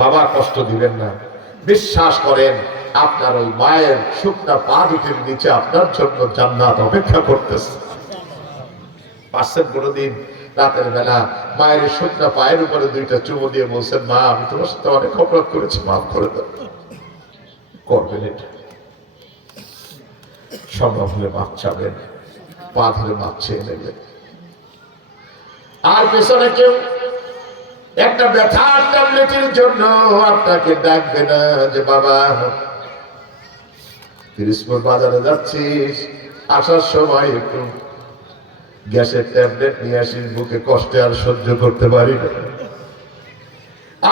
বাবা কষ্ট দিবেন না, বিশ্বাস করেন আপনার ওই মায়ের শুকনা পা দুটির নিচে আপনার জন্য জান্নাত অপেক্ষা করতেছে। পাঁচের কোনোদিন রাতের বেলা মায়ের শুকনা পায়ের উপরে দুইটা চুমু দিয়ে বলছেন, মা আমি তোমার সাথে অনেক অপরাধ করেছি, মাফ করে দাও। করবেন এটা, সম্ভব হলে মাপ চাবেন, পা ধরে মাপ চেয়ে নেবেন। আর পেছনে কেউ একটা ব্যথার ট্যাবলেটের জন্য আপনাকে ডাকবে না যে বাবা পিরিজপুর বাজারে যাচ্ছিস, আসার সময় একটু গ্যাসের ট্যাবলেট নিয়ে আসিস, বুকে কষ্টে আর সহ্য করতে পারি না।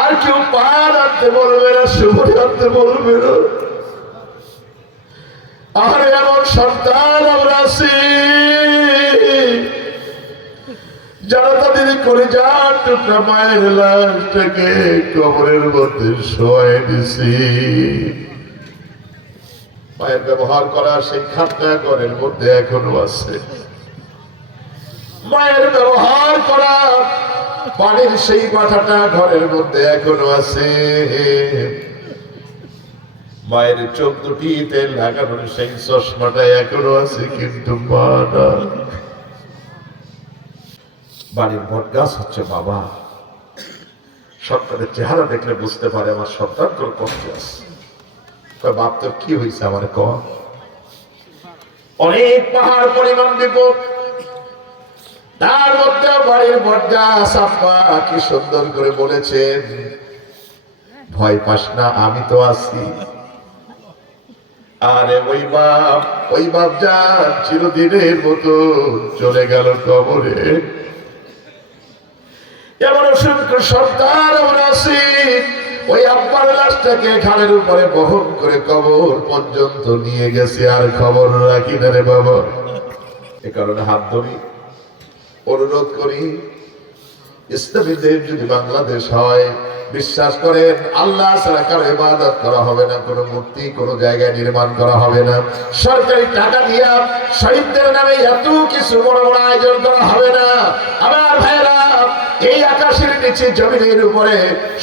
আর কেউ পান আনতে বলবে না, সুপারি আনতে বলবে না। আর এমন সন্তান আমরা আছি যারা তাদের করে যান টুকরা মায়ের লাশটাকে কবরের মধ্যে শোয়াই দিছি। মায়ের ব্যবহার করা সেই খাতটা ঘরের মধ্যে এখনো আছে। মায়ের ব্যবহার করা পানির সেই মাথাটা ঘরের মধ্যে এখনো আছে। মায়ের চোখ দুটিতে লাগানোর সেই চশমাটা এখনো আছে, কিন্তু মা না। বাড়ির বট গাছ হচ্ছে বাবা। সন্তানের চেহারা দেখলে বুঝতে পারে আমার সন্তান কোন কষ্ট আছে। বাপ তোর কি হয়েছে আমার কম? অনেক পাহাড় পরিমাণ বিপদ, তার মধ্যে বাড়ির বট গাছ আপা কি সুন্দর করে বলেছেন, ভয় পাস না, আমি তো আছি। আরে ওই বাপ যান চিরদিনের মতো চলে গেল কবরে। এমন অসংখ্য সন্তান আমরা আছি, ওই আব্বার লাশটাকে ঘাড়ের উপরে বহন করে কবর পর্যন্ত নিয়ে গেছে, আর খবর রাখি না রে বাবা। এ কারণে হাত ধরি, অনুরোধ করি, ইসলামী দেশ যদি বাংলাদেশ হয়, বিশ্বাস করেন আল্লাহ ছাড়া কারো ইবাদত করা হবে না, কোনো মূর্তি কোনো জায়গায় নির্মাণ করা হবে না, সরকারি টাকা দিয়া শহীদদের নামে এত কিছু বড় বড় আয়োজন করা হবে না। আমার ভাইরা, এই আকাশের নিচে জমিনের উপরে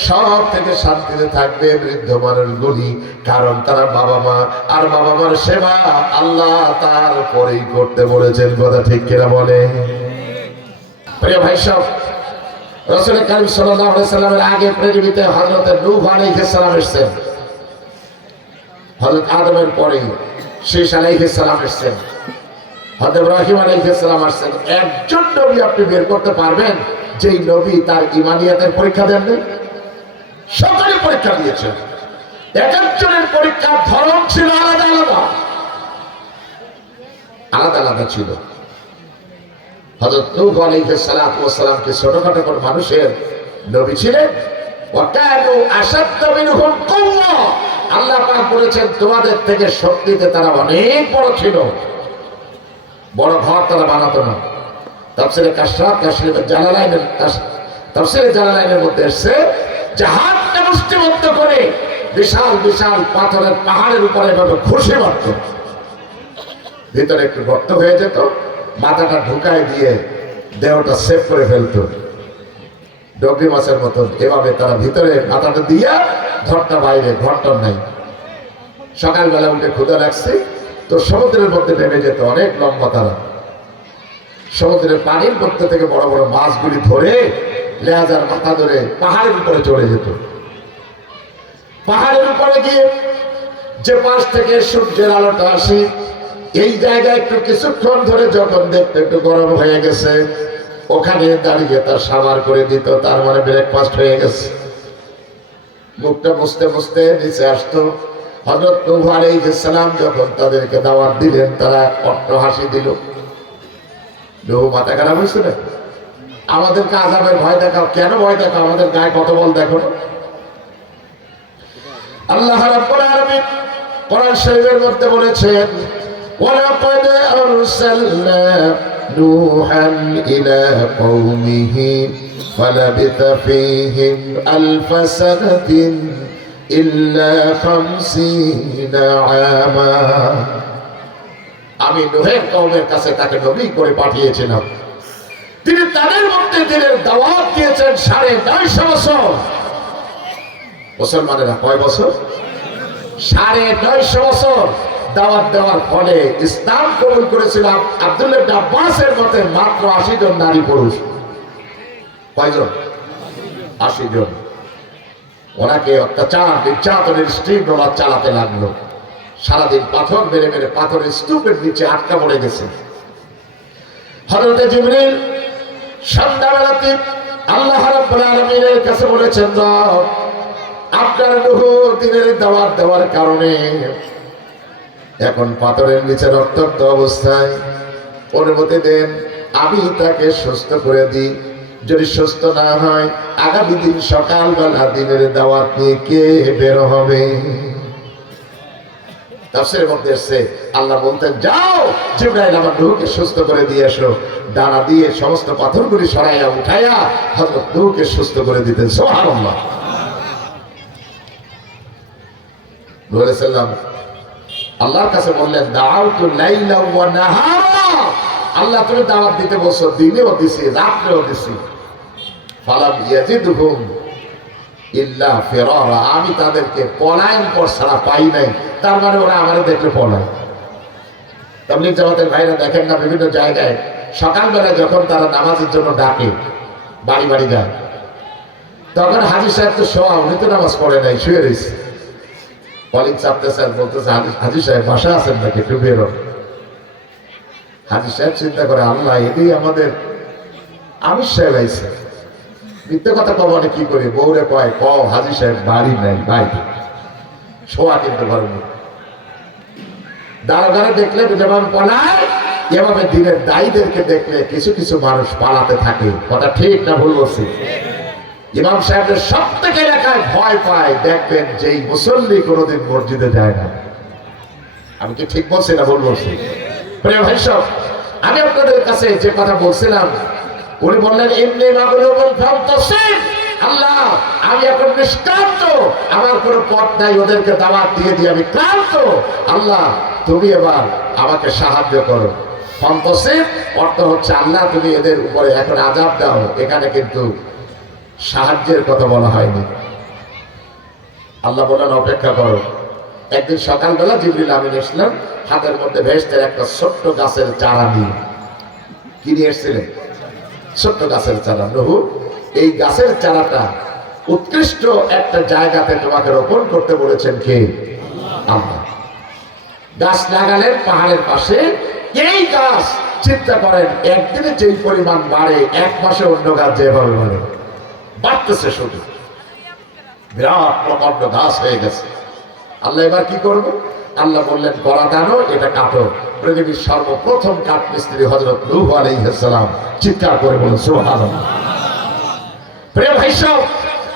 সব থেকে শান্তিতে থাকবে বৃদ্ধ মানুষগুলি, কারণ তারা বাবা মা, আর বাবা মার সেবা আল্লাহ তারপরেই করতে বলেছেন। কথা ঠিক কিনা বলে? প্রিয় ভাই সব, রাসূল কারীম সাল্লাল্লাহু আলাইহি সাল্লামের আগে পৃথিবীতে হযরত নূহ আলাইহিস সালাম এসেছেন, হযরত আদমের পরে শীশ আলাইহিস সালাম এসেছেন, হযরত ইব্রাহিম আলাইহিস সালাম আসছেন। একজন নবী আপনি বের করতে পারবেন যেই নবী তার ঈমানিয়াতের পরীক্ষা দেননি? সকলে পরীক্ষা দিয়েছেন, এক একজনের পরীক্ষার ধরন ছিল আলাদা আলাদা, আলাদা আলাদা ছিল। হযরত নূহ আলাইহিস সালাতু ওয়াস সালাম কি ছোটখাটো কোন মানুষের নবী ছিলেন? ওয়া কানু আশাদ্দা মিনহুম কুওয়া, আল্লাহ পাক বলেছেন তোমাদের থেকে শক্তিতে তারা অনেক বড় ছিল, বড় ঘর তারা বানাতো না। তাফসীরে কাশফ, তাফসীরে জালালাইনের মধ্যে এসেছে যে হাতটা মুষ্টিবদ্ধ করে বিশাল বিশাল পাথরের পাহাড়ের উপরে এভাবে ঘষে মারত, ভিতরে একটু গর্ত হয়ে যেত, মাথাটা ঢুকায় দিয়ে দেহটা সেভ করে ফেলতো ডগরি মাছের মতন। এভাবে তারা ভিতরে মাথাটা দিয়া ঘরটা বাইরে, ঘরটা নাই। সকালবেলা উঠে ক্ষুধা লাগছে তো সমুদ্রের মধ্যে নেমে যেত, অনেক লম্বা তারা, সমুদ্রের পানির মধ্যে থেকে বড় বড় মাছগুলি ধরে লেহাজার মাথা ধরে পাহাড়ের উপরে চলে যেত। পাহাড়ের উপরে গিয়ে যে পাশ থেকে সূর্যের আলোটা আসে, এই জায়গায় একটু কিছুক্ষণ ধরে যখন দেখতে একটু গরম হয়ে গেছে, ওখানে দাঁড়িয়ে তার সাবার করে দিত, তার মানে ব্রেকফাস্ট হয়ে গেছে। মুখটা মুছতে মুছতে নিচে আসতো। হযরত নূহ আলাইহিস সালাম যখন তাদেরকে দাওয়াত দিলেন, তারা অট্ট হাসি দিল। নূহ মাথা খারাপ হয়েছে না? আমাদেরকে আযাবের ভয় দেখাও, কেন ভয় দেখাও? আমাদের গায়ে কত বল দেখো। আল্লাহ রাব্বুল আলামিন কোরআন শরীফের মধ্যে বলেছেন, ওয়ালাকাদ আরসালনা নূহান ইলা কওমিহি ফালাবিথা ফীহিম আলফা সানাতিন ইল্লা 50 আমা। আমি নূহের কওমের কাছে তাকে নবী করে পাঠিয়েছিলাম, তিনি তাদের মধ্যে দিনের দাওয়াত দিয়েছেন 950 বছর। মুসলমানেরা কয় বছর? 950 বছর দাওয়াত দেওয়ার ফলে ইসলাম কবুল করেছিল আব্দুল্লাহ ইবনে আব্বাসের মতে মাত্র 80 জন নারী পুরুষ। কয়জন? 80 জন। ওনাকে অত্যাচার নির্যাতনের স্টিম রোলার চালাতে লাগলো। সারাদিন পাথর মেরে মেরে পাথরের স্তূপের নিচে আটকা পড়ে গেছে। হযরত জিবরিল সন্ধ্যাবেলাতে আল্লাহ রাব্বুল আলামিনের কাছে বলেছেন, রব, আপনার নূহ দিনের দাওয়াত দেওয়ার কারণে এখন পাথরের নিচে রক্তাক্ত অবস্থায়, অনুমতি দেন আমি তাকে সুস্থ করে দিই। যদি সুস্থ না হয় আগামী দিন সকালবেলা দিনের দাওয়াত নিয়ে কে বের হবে? তাফসীরের মধ্যে এসেছে আল্লাহ বলতেন, যাও জিবরাইল আমার নূহকে সুস্থ করে দিয়ে এসো। ডানা দিয়ে সমস্ত পাথরগুলি সরাইয়া উঠাইয়া হযরত নূহকে সুস্থ করে দিতেন। সুবহানাল্লাহ। নূহ আলাইহিস সালাম আল্লাহর কাছে বললেন, দাআউতু লাইলা ওয়া নাহারা, আল্লাহ তুমি দাওয়াত দিতে বলছো, দিনেও দিছি রাত্রেও দিছি। ফালাম ইয়াজিদহুম ইল্লা ফিরারা, আমি তাদেরকে পলায়ন পর ছাড়া পাই নাই। তার মানে ওরা আমারে দেখলে পলায়। তাবলীগ জামাতের ভাইরা দেখেন না, বিভিন্ন জায়গায় সকালবেলা যখন তারা নামাজের জন্য ডাকে, বাড়ি বাড়ি যায়, তখন হাজী সাহেব তো শোয়া, উনি তো নামাজ পড়ে নাই, শুয়ে রয়েছে। কলিং চাপতেছে আর বলতেছে, হাজী সাহেব বাসা আছেন নাকি, একটু বেরোন। হাজী সাহেব চিন্তা করে, আল্লাহ এটাই আমাদের আমির সাহেব আইছে, মিথ্যে কথা কবনে কি করি? বউরে কয়, হাজী সাহেব বাড়ি নাই, বাইরে শোয়া, কিন্তু ঘরের মধ্যে। দারোগারে দেখলে যেমন পলায়, এভাবে দিনের দায়ীদেরকে দেখলে কিছু কিছু মানুষ পালাতে থাকে। কথা ঠিক না ভুল বলছি? ইমাম সাহেবের সব থেকে এলাকায় ভয় পায়, দেখবেন যেই মুসল্লি কোনোদিন মসজিদে যায় না। আমি কি ঠিক বলছি না ভুল বলছি? প্রিয় ভাই সব, আমি আপনাদের কাছে যে কথা বলছিলাম, উনি বললেন, এমনি মাগলুবুল ফামতাসির, আল্লাহ আমি এখন নিষ্ক্রান্ত, আমার কোনো পথ নাই, ওদেরকে দাওয়াত দিয়ে দিয়ে আমি ক্লান্ত। আল্লাহ তুমি এবার আমাকে সাহায্য করো। ফামতাসির অর্থ হচ্ছে আল্লাহ তুমি এদের উপরে এখন আযাব দাও। এখানে কিন্তু সাহায্যের কথা বলা হয়নি। আল্লাহ বলেন অপেক্ষা করো। একদিন সকালবেলা জিবরিল আমিন ইসলাম হাতের মধ্যে ভেস্তের একটা ছোট্ট গাছের চারা নিয়ে, কি নিয়ে এসেছিলেন? ছোট্ট গাছের চারা। নূহ, এই গাছের চারাটা উৎকৃষ্ট একটা জায়গাতে তোমাকে রোপণ করতে বলেছেন কে? আল্লাহ। গাছ লাগালেন পাহাড়ের পাশে। এই গাছ চিন্তা করেন, একদিনে যেই পরিমাণ বাড়ে, এক মাসে অন্য গাছ যেভাবে বাড়ে, বাড়তেছে শুধু, বিরাট প্রকাণ্ড গাছ হয়ে গেছে। আল্লাহ এবার কি করবো? আল্লাহ বললেন, করা টানো, এটা কাটো। পৃথিবীর সর্বপ্রথম কাঠ মিস্ত্রি হযরত নূহ আলাইহিস সালাম চিৎকার করে বলেন সুবহানাল্লাহ। প্রিয় ভাই সব,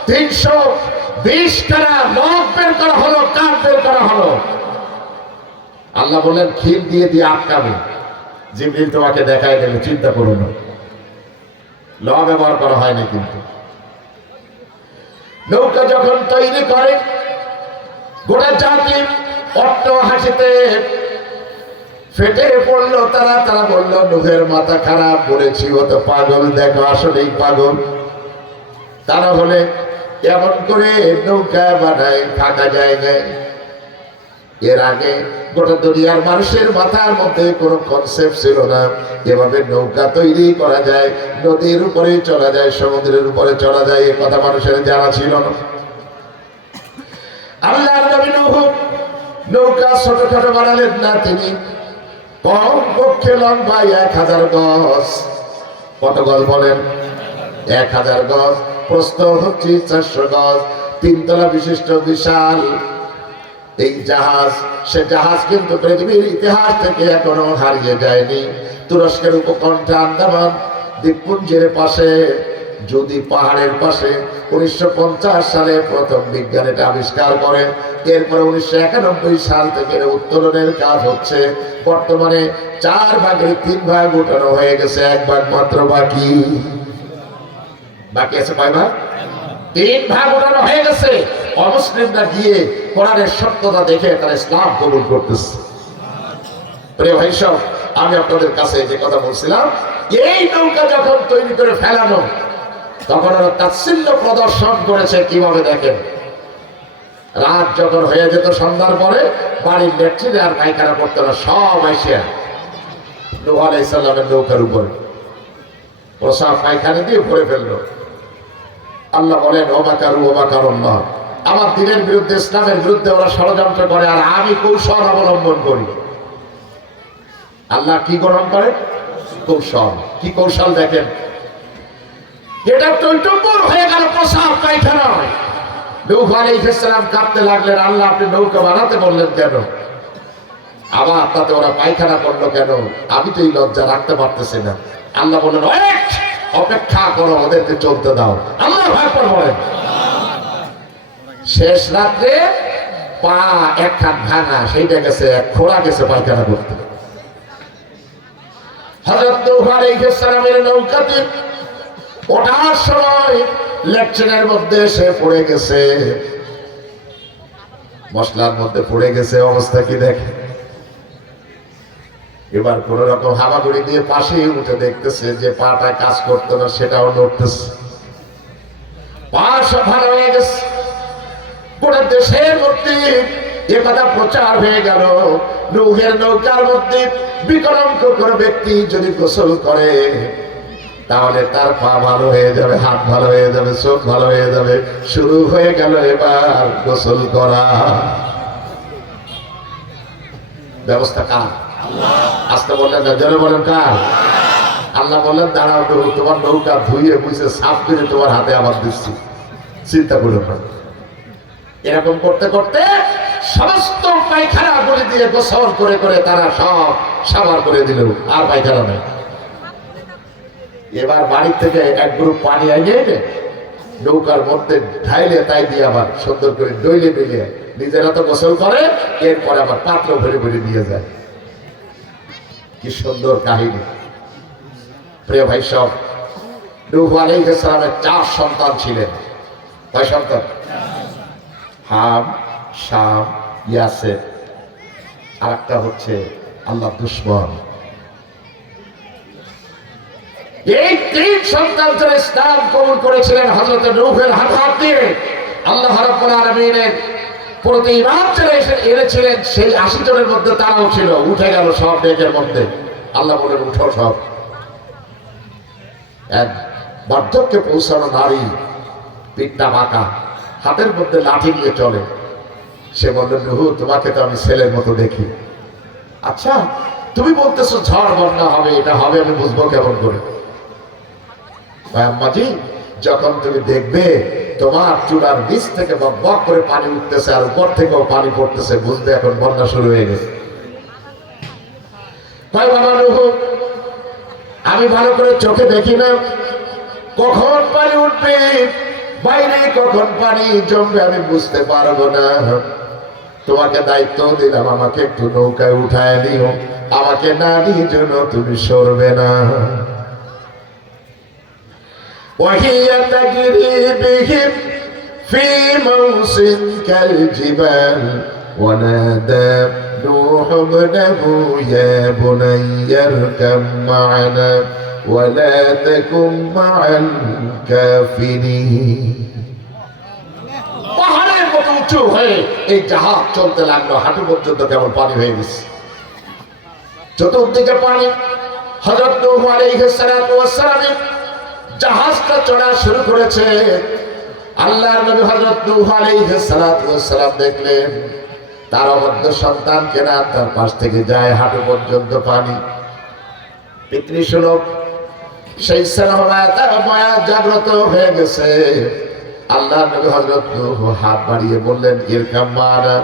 320 কারা লোক বের করা হলো, কাঠ বের করা হলো। আল্লাহ বললেন, খিল দিয়ে দিয়ে আটকাবে। জিবরিল তোমাকে দেখায় দেবে, চিন্তা করো না। ল ব্যবহার করা হয়নি। কিন্তু নৌকা যখন তৈরি করে, গোটা জাতি অট্ট হাসিতে ফেটে পড়লো। তারা বলল, নূহের মাথা খারাপ, বলেছি ও তো পাগল, দেখো আসলেই পাগল। তারা বলে এমন করে নৌকা বানায় ফাঁকা জায়গায়। এর আগে গোটা দুনিয়ার মানুষের মাথার মধ্যে কোনো কনসেপ্ট ছিল না এভাবে নৌকা তৈরি করা যায়, নদীর উপরে চলা যায়, সমুদ্রের উপরে চলা যায়, এ কথা মানুষের জানা ছিল না। আল্লাহর নবী নূহ নৌকা ছোটখাটো বানালেন না, তিনি কম পক্ষে লম্বা 1000 গজ। কত গজ বলেন? 1000 গজ। প্রস্থ হচ্ছে 400 গজ। 3 তলা বিশিষ্ট বিশাল এই জাহাজ। সে জাহাজ কিন্তু পৃথিবীর ইতিহাস থেকে এখনো হারিয়ে যায়নি। তুরস্কের উপকণ্ঠে আন্দামান দ্বীপপুঞ্জের পাশে, যদি পাহাড়ের পাশে 1950 সালে প্রথম বিজ্ঞান এটা আবিষ্কার করেন। এরপরে 1991 সাল থেকে উত্তোলনের কাজ হচ্ছে। বর্তমানে 4 ভাগের 3 ভাগ উঠানো হয়ে গেছে, 1 ভাগ মাত্র বাকি। বাকি আছে কয় ভাগ? 3 ভাগ উঠানো হয়ে গেছে। অমুসলিমরা গিয়ে কোরআনের সত্যতা দেখে তারা ইসলাম কবুল করতেছে। প্রিয় ভাই সব, আমি আপনাদের কাছে যে কথা বলছিলাম, এই নৌকা যখন তৈরি করে ফেলানো, তখন ওরা তাচ্ছিল্য প্রদর্শন করেছে। কিভাবে দেখেন, রাত যখন হয়ে যেত সন্ধ্যার পরে বাড়ির ল্যাট্রিনে আর পায়খানা করতো না, সব এসে নূহ আলাইহিস সালামের নৌকার উপরে প্রসাব পায়খানা দিয়ে ভরে ফেললো। আল্লাহ বলেন ওমাকারু ওমাকারুল্লাহ, আমার দ্বীনের বিরুদ্ধে, ইসলামের বিরুদ্ধে ওরা ষড়যন্ত্র করে আর আমি কৌশল অবলম্বন করি। আল্লাহ কি গ্রহণ করে? কৌশল। কি কৌশল দেখেন, এটা টইটুম্বর হয়ে গেল, প্রসাব পায়খানা হয়। নূহ আলাইহিস সালাম কাঁদতে লাগলেন, আল্লাহ আপনি নৌকা বানাতে বললেন কেন? আবার তাতে ওরা পায়খানা করলো কেন? আমি তো এই লজ্জা রাখতে পারতেছি না। আল্লাহ বললেন অপেক্ষা করো, ওদেরকে চলতে দাও। আল্লাহ আকবার বলেন। শেষ রাত্রে পা একখান ভাঙা, সেইটা গেছে, এক খোড়া গেছে পায়খানা করতে। হযরত নূহ আলাইহিস সালামের নৌকাতে ওঠার সময় ল্যাট্রিনের মধ্যে এসে পড়ে গেছে, মশলার মধ্যে পড়ে গেছে। অবস্থা কি দেখে। এবার কোন রকম হামাগুড়ি দিয়ে পাশে উঠে দেখতেছে যে পাটা কাজ করতো না, সেটাও নড়তেছে। পা সব ভালো হয়ে গেছে। পুরো দেশের মধ্যে এ কথা প্রচার হয়ে গেল, নূহের নৌকার মধ্যে বিকলঙ্ক কোন ব্যক্তি যদি গোসল করে তাহলে তার পা ভালো হয়ে যাবে, হাত ভালো হয়ে যাবে, চোখ ভালো হয়ে যাবে। শুরু হয়ে গেল এবার গোসল করা। ব্যবস্থা কার? আস্তে বললেন না, জোরে বলেন কার? আল্লাহ বললেন দাঁড়াও, তোমার নৌকা ধুইয়ে বুঝে সাফ করে তোমার হাতে আবার দিচ্ছি, চিন্তা করো না। এরকম করতে করতে সমস্ত পায়খানা বলে দিয়ে গোসল করে করে তারা সব সাবার করে দিল, আর পায়খানা নেই। এবার বাড়ি থেকে এক গ্রুপ পানি আনিয়ে নৌকার মধ্যে ঢাইলে, তাই দিয়ে আবার সুন্দর করে ডইলে ডইলে নিজেরা তো গোসল করে, এরপরে আবার পাত্র ভরে ভরে দিয়ে যায়। কি সুন্দর কাহিনী। প্রিয় ভাই সব, নূহ আলাইহিস সালামের 4 সন্তান ছিলেন। কয় সন্তান? হাম, শাম, ইয়াসের, আর একটা হচ্ছে আল্লাহ দুশমন। এই 3 সন্তান যারা ইসলাম কবুল করেছিলেন হযরত নূহের হাত দিয়ে, আল্লাহ রাব্বুল আলামিনের প্রতি ঈমান যারা এনেছিলেন, সেই 80 জনের মধ্যে তারাও ছিল। উঠে গেল সব ডেকের মধ্যে। আল্লাহ বলেন উঠো সব। এক বার্ধক্যে পৌঁছানো নারী, পিঠটা বাঁকা, হাতের মধ্যে লাঠি নিয়ে চলে। সে বলল নূহ, তোমাকে তো আমি ছেলের মতো দেখি। আচ্ছা তুমি বলতেছো ঝড় বন্যা হবে, এটা হবে, আমি বুঝবো কেমন করে? আম্মাজি, যখন তুমি দেখবে তোমার চূড়ার নিচ থেকে বক করে পানি উঠতেছে আর উপর থেকেও পানি পড়তেছে, বুঝবে এখন বন্যা শুরু হয়ে গেছে। বাবা নূহ, আমি ভালো করে চোখে দেখি না কখন পানি উঠবে, বাইরে কখন পানি জমবে, আমি বুঝতে পারবো না। তোমাকে দায়িত্ব দিলাম, আমাকে একটু নৌকায় উঠায় দিও, আমাকে না নিয়ে জন্য তুমি সরবে না। وهي تجري بهم في موج كالجبال ونادى نوح ابنه يا بني اركب معنا ولا تكن مع الكافرين। পাহাড়ের মতো উঁচু হয়ে এই জাহাজ চলতে লাগলো, হাঁটু পর্যন্ত কেমন পানি হয়ে গেছে, চতুর্দিকে পানি। হযরত নূহ আলাইহিস সালাতু ওয়াস সালাম জাহাজটা চড়া শুরু করেছে। আল্লাহর নবী হযরত নূহ আলাইহিস সালাতু ওয়াস সালাম দেখলেন তার অবদ্ধ সন্তানকে না তার পাশ থেকে যায়, হাঁটু পর্যন্ত পানি। পিতৃসুলভ সেই মায়া জাগ্রত হয়ে গেছে। আল্লাহর নবী হযরত নূহ হাত বাড়িয়ে বললেন ইরকাম মা'না,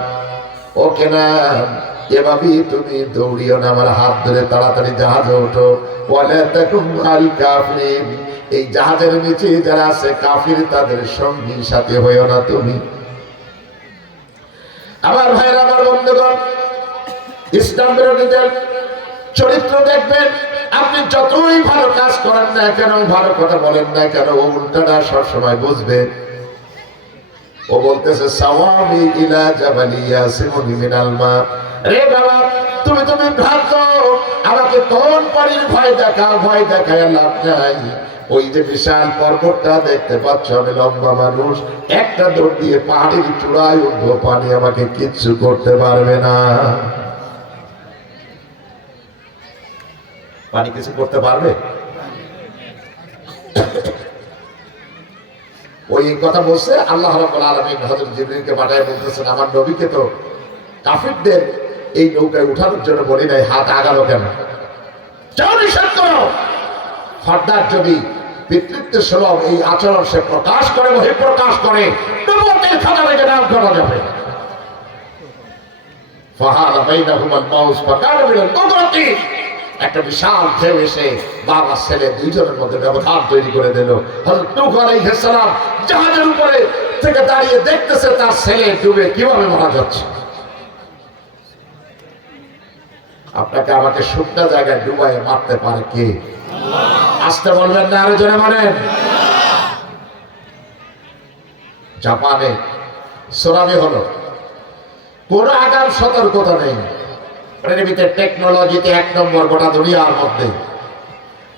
ওকে না, এভাবেই তুমি দৌড়িও না, আমার হাত ধরে তাড়াতাড়ি জাহাজে ওঠো। ওয়ালা তাকুম আল কাফিরিন, এই জাহাজের নিচে যারা আছে কাফির, তাদের সঙ্গী সাথী হইও না তুমি। আমার ভাইরা, আমার বন্ধুগণ, ইসলাম বিরোধীদের চরিত্র দেখবেন, আপনি যতই ভালো কাজ করেন না কেন, ভালো কথা বলেন না কেন, ও উল্টাটা সবসময় বুঝবে। ও বলতেছে সাওয়াবি ইলা জাবালি ইয়াসিমুনি মিনাল মা, রে বাবা তুমি ভ্রান্ত, আমাকে কোন পানির ভয় দেখায় লাভ নাই। ওই যে বিশাল পর্বতটা দেখতে পাচ্ছ, আমি লম্বা মানুষ, একটা দৌড় দিয়ে পাহাড়ের চূড়ায় উঠবো, পানি আমাকে কিচ্ছু করতে পারবে না। পানি কিছু করতে পারবে? ওই কথা বলছে আল্লাহ রাব্বুল আলামিন হযরত জিবরীলকে পাঠায় বলতেছেন, আমার নবীকে তো কাফিরদের এই নৌকায় উঠানোর জন্য বলি নাই, হাত আগালো কেন? যাও নিষেধ করো। ফার্দার যদি পিতৃত্বের সুলভ এই আচরণ সে প্রকাশ করে, বহিঃপ্রকাশ করে, নবুয়তের খাতা থেকে নাম করা যাবে। ফাহালা বাইনাহুমাল মাউজ ফাকানা মিনাল কুদরাতি। একটা বিশাল ঢেউ এসে বাবা ছেলে দুইজনের মধ্যে ব্যবধান তৈরি করে দিল। হযরত নূহ আলাইহিস সালাম জাহাজের উপরে থেকে দাঁড়িয়ে দেখতেছে তার ছেলে ডুবে কিভাবে মারা যাচ্ছে। আপনাকে আমাকে শুকনা জায়গায় ডুবাইয়ে মারতে পারে কে? আসতে বলবেন না, আরো জোরে বলেন। জাপানে সুনামি হলো, কোন আগাম সতর্কতা নেই। পৃথিবীতে টেকনোলজিতে 1 নম্বর গোটা দুনিয়ার মধ্যে।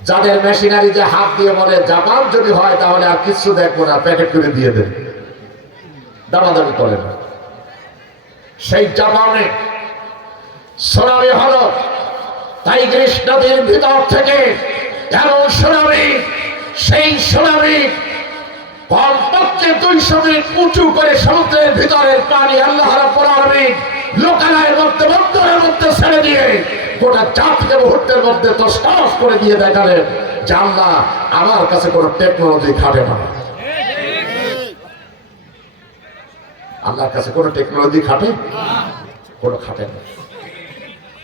যাদের মেশিনারি যে হাত দিয়ে বলে জাপান যদি হয় তাহলে আর কিছু দেখবো না, প্যাকেট করে দিয়ে দেন, দামাদামি করে না। সেই জাপানে সুনামি হলো, টাইগ্রিস নদীর ভিতর থেকে এমন সুনামি, সেই সুনামি কমপক্ষে 200 মিটার উঁচু করে সমুদ্রের ভিতরের পানি আল্লাহ রাব্বুল আলামিন লোকালয়ের মধ্যে, বন্দরের মধ্যে ছেড়ে দিয়ে গোটা জাতিকে মুহূর্তের মধ্যে তছনছ করে দিয়ে দেখালেন যে আল্লাহ আমার কাছে কোনো টেকনোলজি খাটে না। আল্লাহর কাছে কোনো টেকনোলজি খাটে? কোনো খাটে না।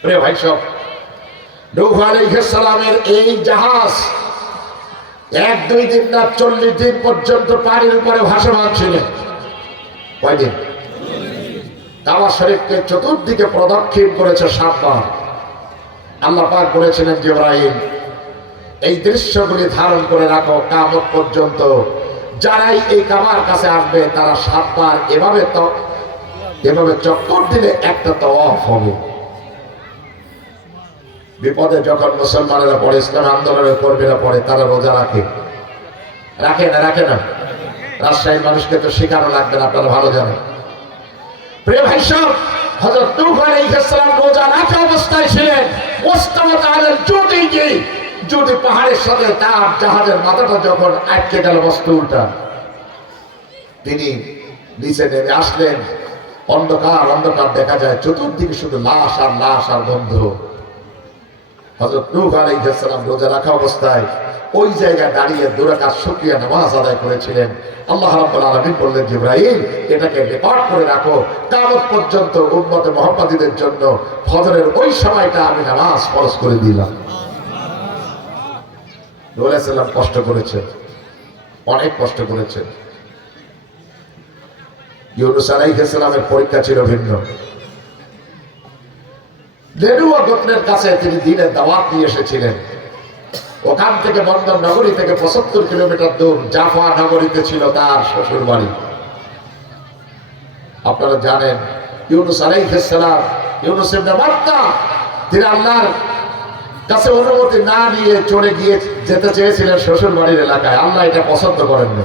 প্রিয় ভাই সব, নূহ আলাইহিস সালামের এই জাহাজ 1-2 দিন না 40 দিন পর্যন্ত পানির উপরে ভাসমান ছিলেন। কয়দিন? কাবা শরীফকে চতুর্দিকে প্রদক্ষিণ করেছে 7 বার। আল্লাহ পাক বলেছিলেন জিবরাইল, এই দৃশ্যগুলি ধারণ করে রাখো কিয়ামত পর্যন্ত। যারাই এই কাবার কাছে আসবে তারা 7 বার এভাবে চক্কর দিলে একটা তাওয়াফ হবে। বিপদে যখন মুসলমানেরা পড়ে, ইসলাম আন্দোলনের কর্মীরা পড়ে, তারা রোজা রাখে না? রাজশাহীর মানুষকে তো শেখানো লাগবে না, আপনারা ভালো জানেন। প্রিয় ভাই সব, হযরত নূহ আলাইহিস সালাম রোজা রাখা অবস্থায় ছিলেন। ওয়াস্তাওয়াত আলাল জুদি পাহাড়ের সাথে তার জাহাজের মাথাটা যখন আটকে গেল বস্তুটা, তিনি নিচে নেমে আসলেন। অন্ধকার দেখা যায়, চতুর্দিকে শুধু লাশ আর লাশ আর গন্ধ। হযরত নূহ আলাইহিস সালাম রোজা রাখা অবস্থায় ওই জায়গায় দাঁড়িয়ে 2 রাকাত শুকরিয়া নামাজ আদায় করেছিলেন। আল্লাহ রাব্বুল আলামিন বললেন, জিবরাইল এটাকে রেকর্ড করে রাখো, কিয়ামত পর্যন্ত উম্মতে মুহাম্মাদীদের জন্য ফজরের ওই সময়টা আমি নামাজ ফরজ করে দিলাম। নূহ আলাইহিস সালাম কষ্ট করেছেন, অনেক কষ্ট করেছেন। ইউনূস আলাইহিস সালামের পরীক্ষা ছিল ভিন্ন। নেনুয়া গোত্রের কাছে তিনি দ্বীনের দাওয়াত নিয়ে এসেছিলেন। ওখান থেকে বন্দর নগরী থেকে 75 কিলোমিটার দূর জাফা নগরীতে ছিল তার শ্বশুর বাড়ি। আপনারা জানেন ইউনূস আলাইহিস সালাম, ইউনূস ইবনে মাত্তা, তিনি আল্লাহর কাছে অনুমতি না নিয়ে চলে গিয়ে যেতে চেয়েছিলেন শ্বশুর বাড়ির এলাকায়। আল্লাহ এটা পছন্দ করেননি।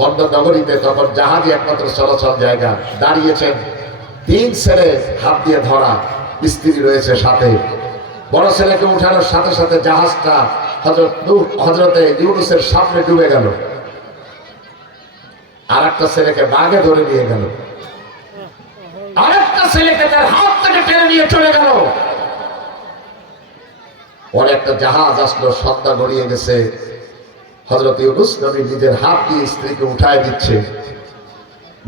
বন্দর নগরীতে তখন জাহাজই একমাত্র চলাচল জায়গা। দাঁড়িয়েছেন 3 ছেলে, হাত দিয়ে ধরা, স্ত্রী রয়েছে সাথে। বড় ছেলেকে উঠানোর সাথে সাথে জাহাজটা হযরতে ইউনূসের সামনে ডুবে গেল। আর একটা ছেলেকে বাগে ধরে নিয়ে গেল, আরেকটা ছেলেকে তার হাত থেকে টেনে নিয়ে চলে গেল। পরে একটা জাহাজ আসলো, সন্ধ্যা গড়িয়ে গেছে। হযরত ইউনূস নবী নিজের হাত দিয়ে স্ত্রীকে উঠায় দিচ্ছে।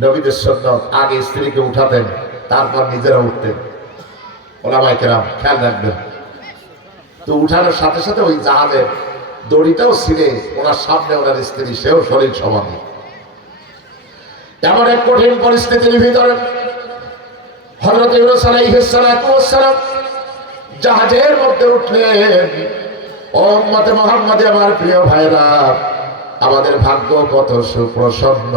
নবীদের সুন্নাত, আগে স্ত্রীকে উঠাতেন, তারপর নিজেরা উঠতেন। ওলামায়ে কেরাম খেয়াল রাখবেন। তো উঠানোর সাথে সাথে ওই জাহাজের দড়িটাও ছিঁড়ে ওনার সামনে ওনার স্ত্রী, সেও শরীর সমাধি। এমন এক কঠিন পরিস্থিতির ভিতরে হযরত ইউনূস আলাইহিস সালাম জাহাজের মধ্যে উঠলেন। ও উম্মতে মুহাম্মাদী, আমার প্রিয় ভাইরা, আমাদের ভাগ্য কত সুপ্রসন্ন।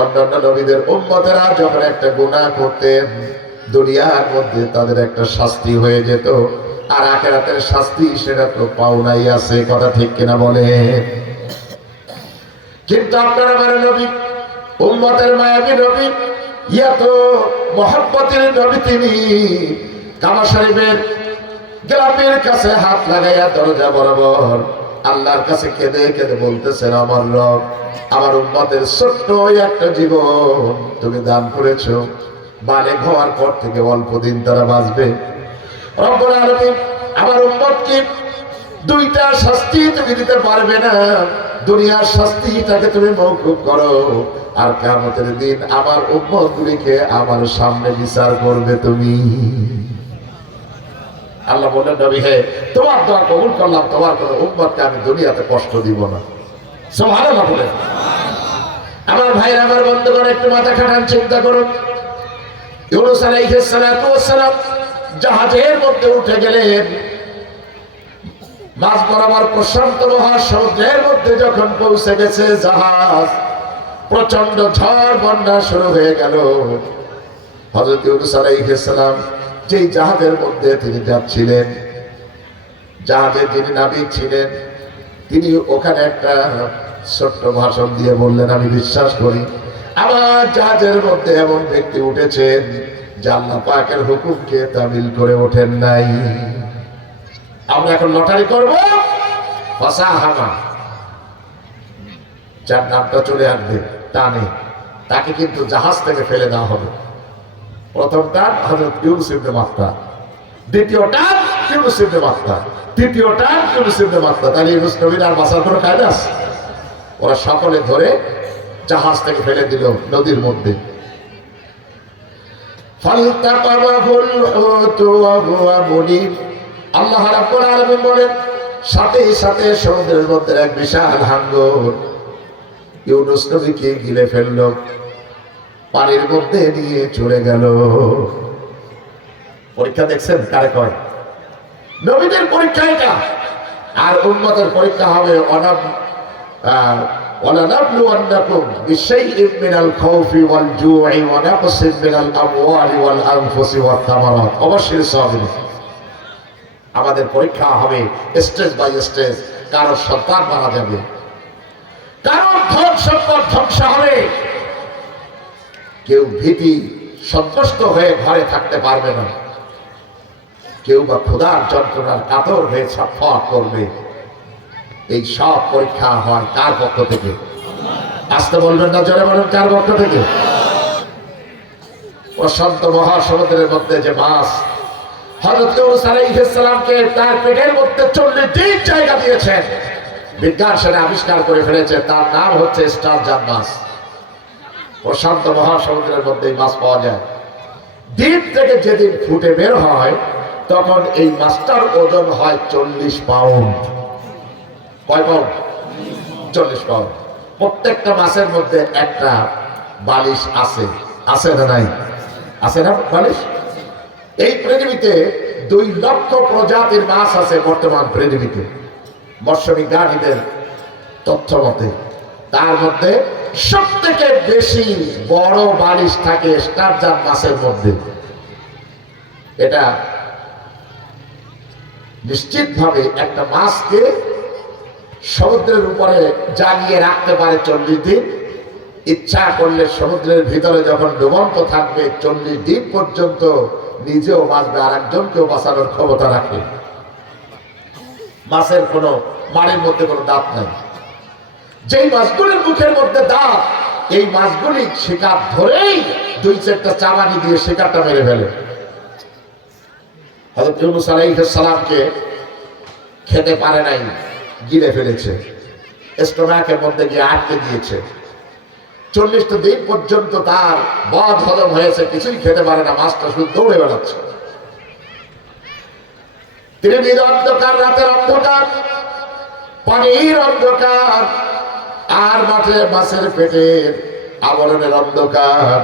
অন্যান্য নবীদের উম্মতেরা যখন একটা গুনাহ করতেন, দুনিয়ার মধ্যে তাদের একটা শাস্তি হয়ে যেত। আর আখিরাতের শাস্তি সেটা তো পাওনাই আছে, কথা ঠিক কিনা বলে? কিন্তু আপনার আমার নবী, উম্মতের মায়াবী নবী, এত মহব্বতের নবী তিনি কাবা শরীফের গ্রামের কাছে হাত লাগাইয়া দরজা বরাবর আল্লাহর কাছে কেঁদে কেঁদে বলতেছেন, আমার রব, আমার উম্মতের ছোট্ট একটা জীবন তুমি দান করেছো, বালেগ হওয়ার পর থেকে অল্প দিন তারা বাঁচবে। রব্বুল আলামিন আমার উম্মতকে দুইটা শাস্তি তুমি দিতে পারবে না, দুনিয়ার শাস্তিটাকে তুমি মওকুফ করো, আর কিয়ামতের দিন আমার উম্মতগুলিকে আমার সামনে বিচার করবে তুমি। আল্লাহ বলেন, নবী হে, তোমার দোয়া কবুল করলাম, তোমার কোনো উম্মতকে আমি দুনিয়াতে কষ্ট দিব না। সুবহানাল্লাহ বলেন। আমার ভাইরা, আমার বন্ধুগণ, একটু মাথা খাটান, চিন্তা করুন। ইউনূস আলাইহিস সালাতু ওয়াস সালাম জাহাজের মধ্যে উঠে গেলেন, মাঝ বরাবর প্রশান্ত মহাসমুদ্রের মধ্যে যখন পৌঁছে গেছে জাহাজ, প্রচন্ড ঝড় বন্যা শুরু হয়ে গেল। হযরত ইউনূস আলাইহিস সালাম যেই জাহাজের মধ্যে তিনি যাচ্ছিলেন, জাহাজের যিনি নাবিক ছিলেন, তিনি ওখানে একটা ছোট্ট ভাষণ দিয়ে বললেন, আমি বিশ্বাস করি আমার জাহাজের মধ্যে এমন ব্যক্তি উঠেছেন যে আল্লাহ পাকের হুকুমকে তামিল করে ওঠেন নাই। আমরা এখন লটারি করব, ফাসাহামা, যার নামটা চলে আসবে টানে, তাকে কিন্তু জাহাজ থেকে ফেলে দেওয়া হবে। প্রথম টান হযরত ইউনূস ইবনে মাত্তা, দ্বিতীয় টান ইউনূস ইবনে মাত্তা, তৃতীয় টান ইউনূস ইবনে মাত্তা। তাহলে ইউনূস নবীর আর বাঁচার কোনো কায়দা আছে? ওরা সকলে ধরে জাহাজ থেকে ফেলে দিল নদীর মধ্যে। ফালতাকামাহুল হুতু ওয়া হুয়া মুলিম। আল্লাহ রাব্বুল আলামিন বলেন, সাথে সাথে সমুদ্রের মধ্যে এক বিশাল হাঙ্গর ইউনূস নবীকে গিলে ফেলল, পানির মধ্যে নিয়ে চলে গেল। পরীক্ষা দেখছেন কারে কয়? নবীদের পরীক্ষা এটা। আর উম্মতের পরীক্ষা হবে وَلَنَبْلُوَنَّكُمْ بِشَيْءٍ مِّنَ الْخَوْفِ وَالْجُوعِ وَنَقْصٍ مِّنَ الْأَمْوَالِ وَالْأَنفُسِ وَالثَّمَرَاتِ وَبَشِّرِ الصَّابِرِينَ। আমাদের পরীক্ষা হবে স্টেজ বাই স্টেজ। কারো সন্তান মারা যাবে, কারো ধন সম্পদ ধ্বংস হবে, কেউ ভীতি সন্ত্রস্ত হয়ে ঘরে থাকতে পারবে না, কেউ বা ক্ষুধার যন্ত্রণার কাতর হয়ে ছটফট করবে। এই সব পরীক্ষা হয় কার পক্ষ থেকে? আসতে বলবেন না, জোরে বলেন, কার পক্ষ থেকে? প্রশান্ত মহাসমুদ্রের মধ্যে যে মাছ হযরত ইউনূস আলাইহিস সালামকে তার পেটের মধ্যে 40 দিন জায়গা দিয়েছেন, বিজ্ঞান সেটা আবিষ্কার করে ফেলেছে, তার নাম হচ্ছে স্টারজান মাছ। প্রশান্ত মহাসমুদ্রের মধ্যে মাছ পাওয়া যায়। দ্বীপ থেকে যেদিন ফুটে বের হয় তখন এই মাছটার ওজন হয় 40 পাউন্ড। কয় পাউন্ড? 40 পাউন্ড। প্রত্যেকটা মাছের মধ্যে একটা বালিশ আছে, আছে না নাই? আছে না বালিশ? এই পৃথিবীতে 2 লক্ষ প্রজাতির মাছ আছে বর্তমান পৃথিবীতে, মৎস্যবিজ্ঞানীদের তথ্য মতে। তার মধ্যে সব থেকে বেশি বড় বালিশ থাকে স্টারজান মাছের মধ্যে। এটা নিশ্চিতভাবে একটা মাছকে সমুদ্রের উপরে জাগিয়ে রাখতে পারে 40 দিন। ইচ্ছা করলে সমুদ্রের ভিতরে যখন ডুবন্ত থাকবে 40 দিন পর্যন্ত নিজেও বাঁচবে, আর একজনকেও বাঁচানোর ক্ষমতা রাখে। মাছের কোনো মাড়ির মধ্যে কোনো দাঁত নাই। যেই মাছগুলির মুখের মধ্যে দাঁত, এই মাছগুলি শিকার ধরেই 2-4টা চাবানি দিয়ে শিকারটা মেরে ফেলে। হযরত ইউনূস আলাইহিস সালামকে খেতে পারে নাই, গিলে ফেলেছে, স্টোমাকের মধ্যে গিয়ে আটকে দিয়েছে। 40টা দিন পর্যন্ত তার বদ হজম হয়েছে, কিছুই খেতে পারে না, মাছটা শুধু দৌড়ে বেড়াচ্ছে। ত্রিবিধ অন্ধকার, রাতের অন্ধকার, পানির অন্ধকার, আর মাঠে মাছের পেটের আবরণের অন্ধকার।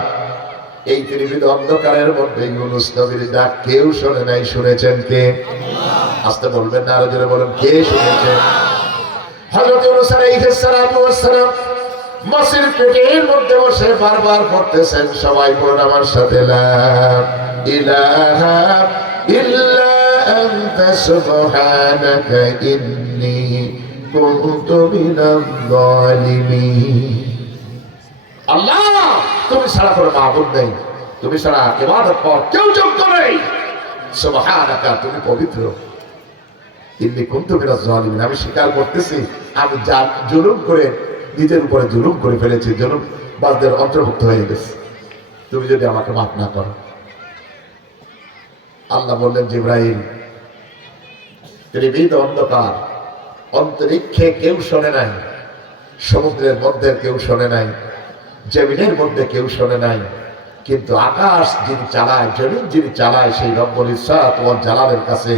এই ত্রিবিধ অন্ধকারের মধ্যে ইউনূস নবীর ডাক কেউ শোনে নাই। শুনেছেন কে? আসতে বলবেন না, আরো জোরে বলেন, কে শুনেছেন? হযরত ইউনূস আলাইহিস সালাতু ওয়াস সালাম মাছের পেটের মধ্যে বসে বারবার পড়তেছেন, সবাই বলুন আমার সাথে, লা ইলাহা ইল্লাল্লাহ আনতা সুবহানাকা ইন্নী কুনতু মিনাজ জালিমিন। আল্লাহ, তুমি ছাড়া কোনো মাবুদ নেই, তুমি ছাড়া ইবাদত করার কেউ যোগ্য নেই। সুবহানাকা, তুমি পবিত্র। ইন্নী কুনতু মিনাজ জালিমিন, আমি স্বীকার করতেছি আমি জুলুম করে নিজের উপরে জুলুম করে ফেলেছি, জুলুম বাসদের অন্তর্ভুক্ত হয়ে গেছে। তুমি যদি আমাকে মাফ না করো। আল্লাহ বললেন, জিবরাইল, ত্রিবিধ অন্ধকার, অন্তরিক্ষে কেউ শোনে নাই, সমুদ্রের মধ্যে কেউ শোনে নাই, জমিনের মধ্যে কেউ শোনে নাই, কিন্তু আকাশ যিনি চালায়, জমিন যিনি চালায়, সেই রব্বুল ইজ্জত ওয়াল জালালের কাছে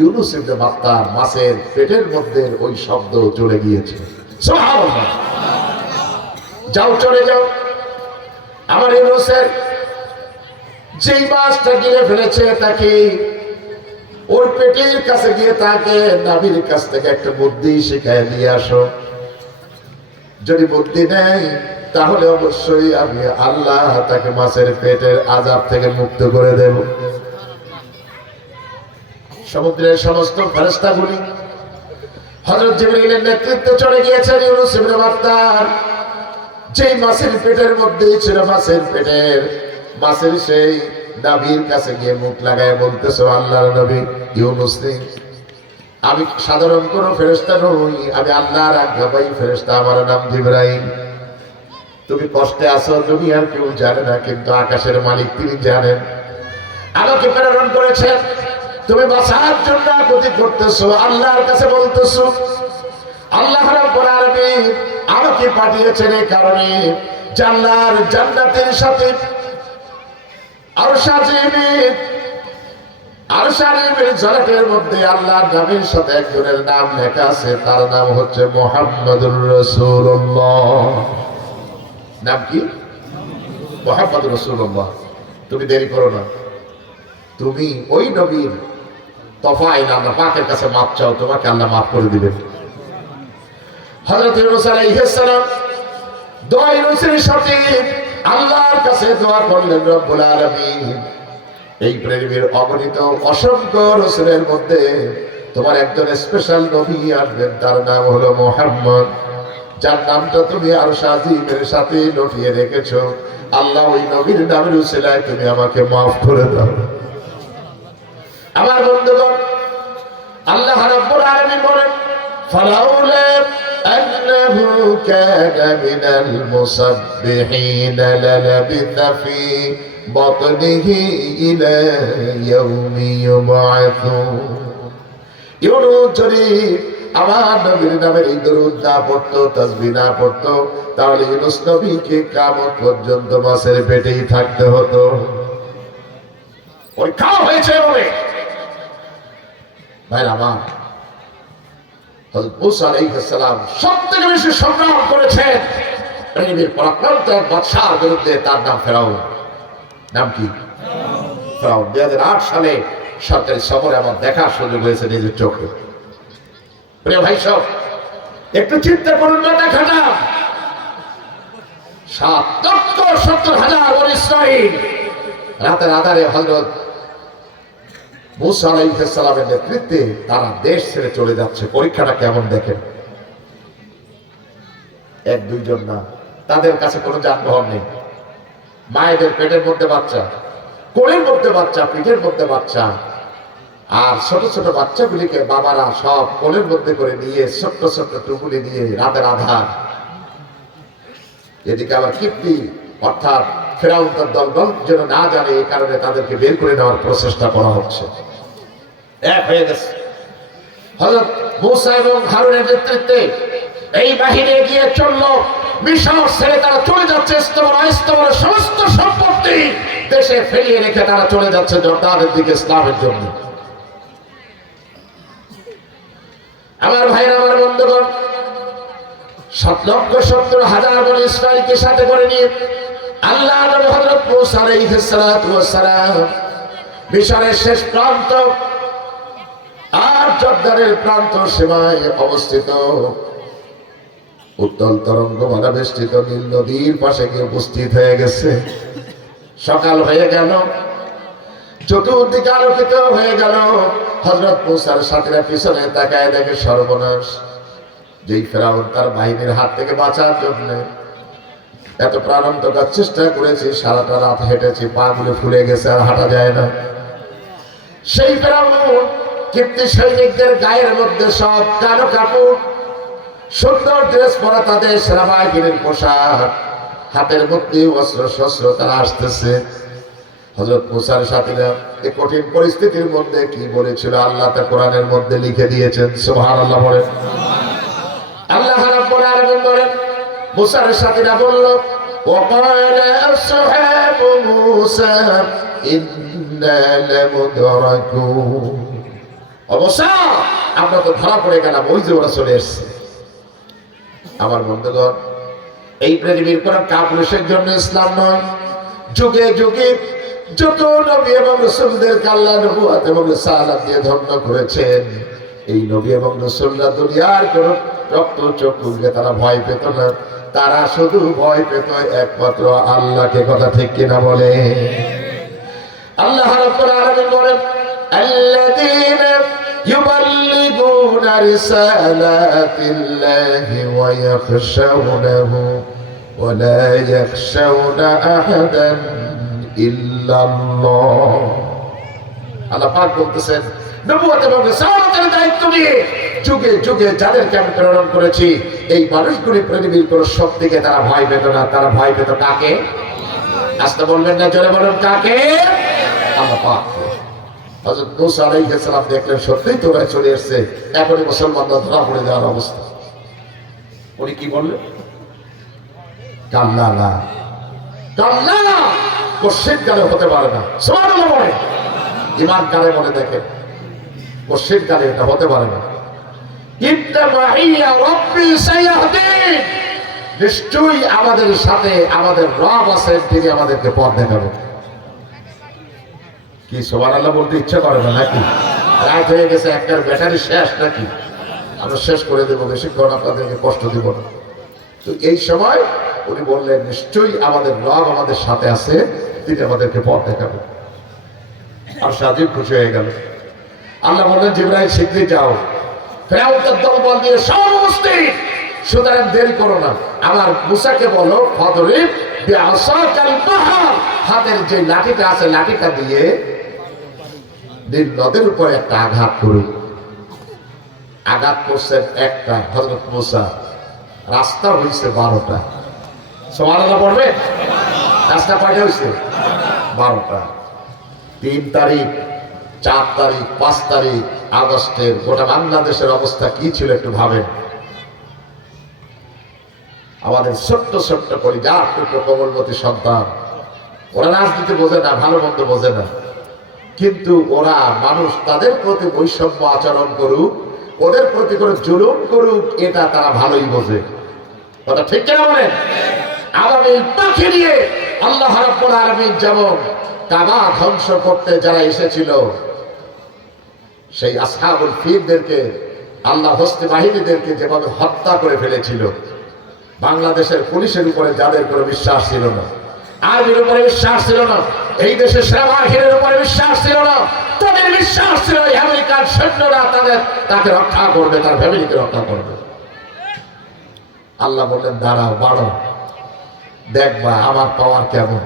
ইউনুস ইবনে মাত্তার মাছের পেটের মধ্যে ওই শব্দ চলে গিয়েছে। সুবহানাল্লাহ। যাও, চলে যাও, আমার ইউনুসের যেই মাছটা গিলে ফেলেছে তাকে ওর পেটের কাছে গিয়ে তাকে নাভির কাছ থেকে একটা বুদ্ধি শিখায় দিয়ে আসো। যদি বুদ্ধি নেই তাহলে অবশ্যই আমি আল্লাহ তাকে মাছের পেটের আযাব থেকে মুক্ত করে দেব। সমুদ্রের সমস্ত ফেরেশতাগুলি হযরত জিবরাইলের নেতৃত্বে চলে গিয়েছেন ইউনুস ইবনে মাত্তার যেই মাছের পেটের মধ্যে ছিল, মাছের পেটের মাছের সেই নাভির কাছে গিয়ে মুখ লাগায় বলতেছে, আল্লাহর নবী ইউনুস, আমি সাধারণ কোনো ফেরেশতা নই, আমি আল্লাহর আজ্ঞাবাহী ফেরেশতা, আমার নাম জিবরাইল। তুমি কষ্টে আছো, দুনিয়ার কেউ জানে না, কিন্তু আকাশের মালিক তিনি জানেন। আমাকে প্রেরণ করেছেন, তুমি বাঁচার জন্য ক্ষতি করতেছো, আল্লাহর কাছে বলতেছো। আল্লাহ রাব্বুল আলামিন আমাকে পাঠিয়েছেন এই কারণে, জান্নার জান্নাতের সাথে আরশারিমের জলাটের মধ্যে আল্লাহর নামের সাথে একজনের নাম লেখা আছে, তার নাম হচ্ছে মুহাম্মদুর রাসূলুল্লাহ। নাম কি? মুহাম্মদুর রাসূলুল্লাহ। তুমি দেরি করো না, তুমি ওই নবীর তফাইল আল্লাহ পাকের কাছে মাপ চাও, তোমাকে আল্লাহ মাফ করে দিবেন। হযরত ইউনূস আলাইহিস সালাম দোয়া ইউনূসের সাথে আল্লাহর কাছে দোয়া করলেন, রব্বুল আলামিন, এই পৃথিবীর অগণিত অসংখ্য রাসূলের মধ্যে তোমার একজন স্পেশাল নবী আসবেন, তার নাম হলো মুহাম্মদ, যার নামটা তুমি আরশ আজিমের সাথে লুকিয়ে রেখেছো। আল্লাহ, ওই নবীর নামের উসিলায় তুমি আমাকে মাফ করে দাও। আমার বন্ধুগণ, আল্লাহ রাব্বুল আলামিন বলেন, ফালাউলা আন্নাহু কানা মিনাল মুসাব্বিহিন লালাবিথা ফি বাতনিহি ইলা ইয়াউমি ইউবআথুন। ইউনুস যদি আমার নবীর নামের এই দরুদ না পড়তো, তাসবিহ না পড়তো, তাহলে ইউনুস নবীকে কিয়ামত পর্যন্ত মাছের পেটেই থাকতে হতো। ওই খাওয়া হয়েছে বলে ভাইরা আমার, হযরত মূসা আলাইহিস সালাম সবথেকে বেশি সংগ্রাম করেছেন পৃথিবীর পরাক্রান্ত এক বাদশার বিরুদ্ধে, তার নাম ফেরাউন। নাম কি? ফেরাউন। 2008 সালে সরকারি সফরে আমার দেখার সুযোগ হয়েছে নিজের চোখে। প্রিয় ভাই সব, একটু চিন্তা করুন, না দেখাটা 7,70,000 বনী ইসরাঈল রাতের আধারে হযরত মূসা আলাইহিস সালামের নেতৃত্বে তারা দেশ ছেড়ে চলে যাচ্ছে। পরীক্ষাটা কেমন দেখেন, এক দুইজন না, তাদের কাছে কোনো যানবাহন নেই, মায়েদের পেটের মধ্যে বাচ্চা, কোলের মধ্যে বাচ্চা, পিঠের মধ্যে বাচ্চা, আর ছোট ছোট বাচ্চাগুলিকে বাবারা সব কোলের মধ্যে করে নিয়ে ছোট্ট ছোট্ট টুকুলি নিয়ে রাতের আধার। এদিকে আবার কিপ্তি অর্থাৎ ফেরাউন তার দলবল যেন না জানে, এই কারণে তাদেরকে বের করে নেওয়ার প্রচেষ্টা করা হচ্ছে। এক হয়ে গেছে। হযরত মূসা এবং হারুনের নেতৃত্বে এই বাহিনী এগিয়ে চলল। মিশর ছেড়ে তারা চলে যাচ্ছে, ইস্তমার সমস্ত সম্পত্তি দেশে ফেলিয়ে রেখে তারা চলে যাচ্ছে জর্দানের দিকে ইসলামের জন্য। আমার ভাইয়ের, আমার বন্ধুগণ, 7,70,000 বনী ইসরাঈলকে সাথে করে নিয়ে আল্লাহ নবী হযরত মূসা আলাইহিস সালাতু ওয়াস সালাম মিশরের শেষ প্রান্ত আর জর্দানের প্রান্ত সীমায় অবস্থিত উত্তল তরঙ্গ মালা বেষ্টিত নীল নদীর পাশে গিয়ে উপস্থিত হয়ে গেছে। সকাল হয়ে গেল, চতুর্দিকে আলোকিত হয়ে গেল। হযরত মুসার সাথীরা পিছনে তাকায় দেখে সর্বনাশ। যেই ফেরাউন তার বাহিনীর হাত থেকে বাঁচার জন্য এত প্রাণান্তকার চেষ্টা করেছে, সারাটা রাত হেঁটেছে, পা গুলো ফুলে গেছে, আর হাঁটা যায় না। সেই ফেরাউন কীর্তি সৈনিকদের গায়ের মধ্যে সব কালো কাপড়, সুন্দর ড্রেস পরা, তাদের সেনাবাহিনীর পোশাক, হাতের মধ্যে অস্ত্র শস্ত্র, তারা আসতেছে। হযরত মুসার সাথীরা এই কঠিন পরিস্থিতির মধ্যে কি বলেছিল আল্লাহ তা কোরআনের মধ্যে লিখে দিয়েছেন। সুবহানাল্লাহ বলেন। আল্লাহ রাব্বুল আলামিন বলেন, মুসার সাথীরা বলল, ওয়াকালা আসহাবু মুসা ইন্না লামুদরাকুন। ও মুসা, আমরা তো ধরা পড়ে গেলাম, ওই যে ওরা চলে এসেছে। আমার বন্ধুগণ, এই পৃথিবীর কোন কাপুরুষের জন্য ইসলাম নয়। যুগে যুগে যত নবী এবং রাসূলদেরকে আল্লাহ নবুয়ত এবং রিসালাত দিয়ে ধন্য করেছেন, এই নবী এবং রাসূলরা দুনিয়ার কোন রক্ত চক্ষুকে তারা ভয় পেত না। তারা শুধু ভয় পেত একমাত্র আল্লাহকে। কথা ঠিক কিনা বলে? আল্লাহ রাব্বুল আলামিন বলেন, আল্লাযীনা ইউবাল্লিগুনা রিসালাতিল্লাহি ওয়া ইয়াখশাউনাহু ওয়া লা ইয়াখশাউনা আহাদান ইল্লাল্লাহ। আল্লাহ পাক বলতেছেন, নবুয়ত এবং রিসালাতের দায়িত্ব নিয়ে যুগে যুগে যাদেরকে আমি প্রেরণ করেছি, এই মানুষগুলি পৃথিবীর কোন শক্তিকে তারা ভয় পেত না। তারা ভয় পেত কাকে? আস্তে বলবেন না, জোরে বলুন, কাকে? আল্লাহ পাক। হযরত মুসা আলাইহিস সালাম দেখলেন সত্যিই তোরা চলে এসেছে, এখনই মুসলমানরা ধরা পড়ে যাওয়ার অবস্থা। উনি কি বললেন? কাল্লা না, কাল্লা না, কোশ্চেন কালে হতে পারে না। সুবহানাল্লাহ বলেন। ঈমান কালে মনে দেখেন, কোশ্চেন কালে এটা হতে পারে না। ইন্না মাইয়া রাব্বি সায়াহদিন, নিশ্চয়ই আমাদের সাথে আমাদের রব আছেন, তিনি আমাদেরকে পথ দেখাবেন। কি সুবহানাল্লাহ বলতে ইচ্ছা করে না নাকি? রাত হয়ে গেছে, একটার ব্যাটারি শেষ নাকি? আমরা শেষ করে দেবো, বেশিক্ষণ আপনাদেরকে কষ্ট দিব না। তো এই সময় উনি বললেন, নিশ্চয়ই আমাদের রব আমাদের সাথে আছে, তিনি আমাদেরকে পথ দেখাবেন। আর সাজিব খুশি হয়ে গেল। আল্লাহ বললেন, জিবরাইল শীঘ্রই যাও, ফেরাউনের দলবল দিয়ে সব উপস্থিত, সুতরাং দেরি করো না। আমার মুসাকে বলো, ফাদরিব বিআসাকাল বাহর, হাতের যে লাঠিটা আছে লাঠিটা দিয়ে নীল নদের উপরে একটা আঘাত করুন। আঘাত করছেন একটা হযরত মুসা, রাস্তা হয়েছে 12টা। সুবহানাল্লাহ পড়বে? রাস্তা কয়টা হয়েছে? 12টা। 3 তারিখ, 4 তারিখ, 5 তারিখ আগস্টের গোটা বাংলাদেশের অবস্থা কি ছিল একটু ভাবেন। আমাদের ছোট্ট ছোট্ট পরিবার, টুকরো কোমলমতি সন্তান, ওরা রাজনীতি বোঝে না, ভালো মন্দ বোঝে না, কিন্তু ওরা মানুষ তাদের প্রতি বৈষম্য আচরণ করুক, ওদের প্রতি করে জুলুম করুক, এটা তারা ভালোই বোঝে। কথা ঠিক কিনা বলেন? আবাবিল পাখি নিয়ে আল্লাহ রাব্বুল আলামিন যেমন কাবা ধ্বংস করতে যারা এসেছিল, সেই আসহাবুল ফিলদেরকে, আল্লাহ হস্তে বাহিনীদেরকে যেভাবে হত্যা করে ফেলেছিল, বাংলাদেশের পুলিশের উপরে যাদের কোনো বিশ্বাস ছিল না, আর্মির উপরে বিশ্বাস ছিল না, এই দেশের সেনাবাহিনীর উপরে বিশ্বাস ছিল না, তাদের বিশ্বাস ছিল আমেরিকার সৈন্যরা তাকে রক্ষা করবে, তার ফ্যামিলিকে রক্ষা করবে। আল্লাহ বললেন, দাঁড়াও, বাড়ো, দেখবা আমার পাওয়ার কেমন।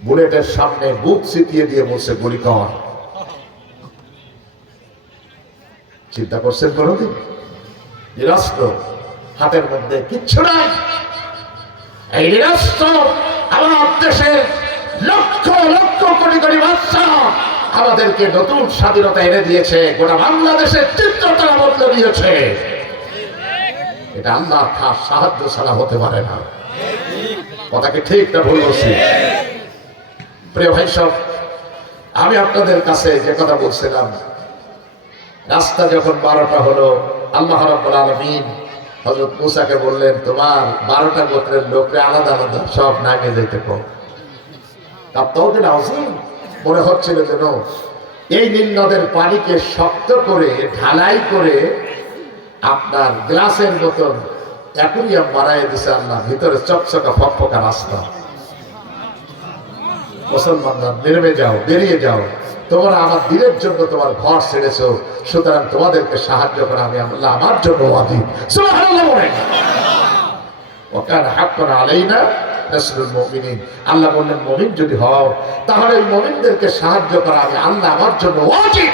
বুলেটের সামনে বুক চিতিয়ে দিয়ে বলছে গুলি কর। চিন্তা করছেন কোনদিন? নিরস্ত্র, হাতের মধ্যে কিচ্ছু নাই, এই নিরস্ত্র আমার দেশের লক্ষ লক্ষ কোটি কোটি বাচ্চা আমাদেরকে নতুন স্বাধীনতা এনে দিয়েছে, গোটা বাংলাদেশের চিত্র তারা বদলে দিয়েছে। এটা আল্লাহর খাস সাহায্য ছাড়া হতে পারে না। কথাকে ঠিক না ভুল বলছি? প্রিয় ভাই সব, আমি আপনাদের কাছে যে কথা বলছিলাম, রাস্তা যখন 12টা হলো, আল্লাহ রাব্বুল আলামিন হযরত মুসাকে বললেন, তোমার 12টা গোত্রের লোকরে আলাদা আলাদা সব নামে যেতে কর। তাওদিন আযীম মনে হচ্ছিল যেন এই নীল নদের পানিকে শক্ত করে ঢালাই করে আপনার গ্লাসের মতন অ্যাকুরিয়াম বানায় দিছে আল্লাহ, ভিতরে চকচকা ফকফকা রাস্তা। মুসলমানরা নেমে যাও, বেরিয়ে যাও, তোমরা আমার দিনের জন্য তোমার ঘর ছেড়েছো, সুতরাং তোমাদেরকে সাহায্য করা আমি আল্লাহ আমার জন্য ওয়াজিব। সুবহানাল্লাহ বলেন। ওয়াকানা হাক্কান আলাইনা নাসরুল মুমিনিন। আল্লাহ বললেন মুমিন যদি হও তাহলে এই মুমিনদেরকে সাহায্য করা আমি আল্লাহ আমার জন্য ওয়াজিব।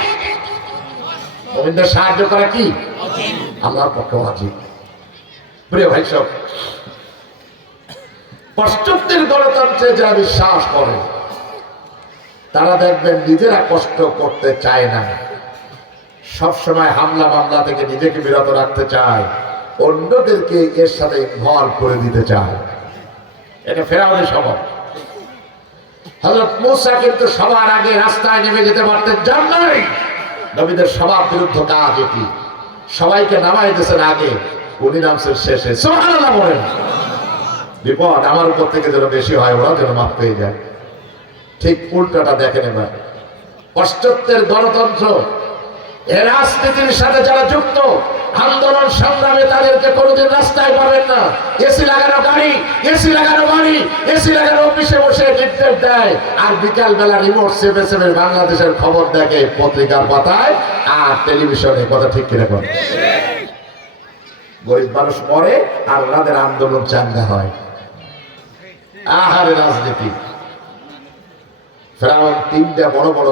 মুমিনদের সাহায্য করা কি ওয়াজিব, আল্লাহর পক্ষে ওয়াজিব। প্রিয় ভাই সব, পাশ্চাত্যের গণতন্ত্রে যারা বিশ্বাস করে তারা দেখবেন নিজেরা কষ্ট করতে চায় না, সবসময় হামলা মামলা থেকে নিজেকে বিরত রাখতে চায়, অন্যদেরকে এর সাথে ইনভলভ করে দিতে চায়। এটা ফেরাউনের স্বভাব। হযরত মূসা কিন্তু সবার আগে রাস্তায় নেমে যেতে পারতেন, যান নাই। নবীদের স্বভাব বিরুদ্ধ কাজ এটি। সবাইকে নামাই দিয়েছেন আগে, উনি নামছেন শেষে। সুবহানাল্লাহ বলেন। বিপদ আমার উপর থেকে যেন বেশি হয়, ওরা যেন মাফ পেয়ে যায়। ঠিক উল্টাটা দেখেন এবার। পাশ্চাত্যের গণতন্ত্র এ রাজনীতির সাথে যারা যুক্ত, আন্দোলন সংগ্রামে তাদেরকে কোনোদিন রাস্তায় পাবেন না। এসি লাগানো গাড়ি, এসি লাগানো বাড়ি, এসি লাগানো অফিসে বসে নির্দেশ দেয়, আর বিকাল বেলা রিমোট চেপে চেপে বাংলাদেশের খবর দেখে পত্রিকার পাতায় আর টেলিভিশনে। কথা ঠিক কিরকম? গরিব মানুষ মরে আর ওনাদের আন্দোলন চাঙ্গা হয়। আহারে রাজনীতি। ফেরাউন তিনটা বড় বড়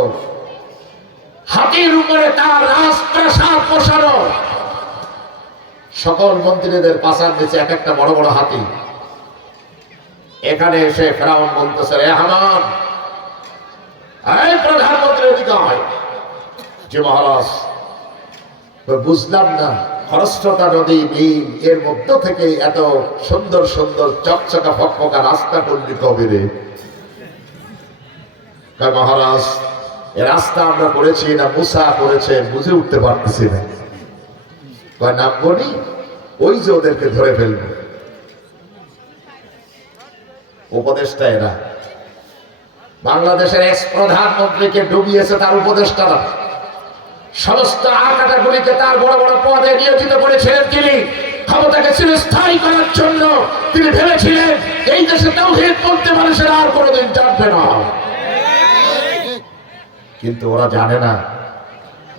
হাতির উপরে তার রাজপ্রাসাদ বসানো, সকল মন্ত্রীদের পাশার নিচে এক একটা বড় বড় হাতি। এখানে এসে ফেরাউন বলতেছে, রে হামান, এই প্রধানমন্ত্রীর দিকে হয়। যে মহারাজ, বুঝলাম না খরস্রোতা নদী নীল, এর মধ্য থেকে এত সুন্দর সুন্দর চকচকা ফকফকা রাস্তা করলি কবে রে? মহারাজ, এ রাস্তা আমরা করেছি না মুসা করেছে, বুঝে উঠতে পারতেছি না। নামবো নি, ওই যে ওদেরকে ধরে ফেলবো। উপদেষ্টা এরা। বাংলাদেশের এক্স প্রধানমন্ত্রীকে ডুবিয়েছে তার উপদেষ্টারা। সমস্ত আকাটাগুলিকে তার বড় বড় পদে নিয়োজিত করেছিলেন তিনি, ক্ষমতাকে চিরস্থায়ী করার জন্য। তিনি ভেবেছিলেন এই দেশে তাওহীদ পড়তে মানুষের আর কোনোদিন জানবে না। কিন্তু ওরা জানে না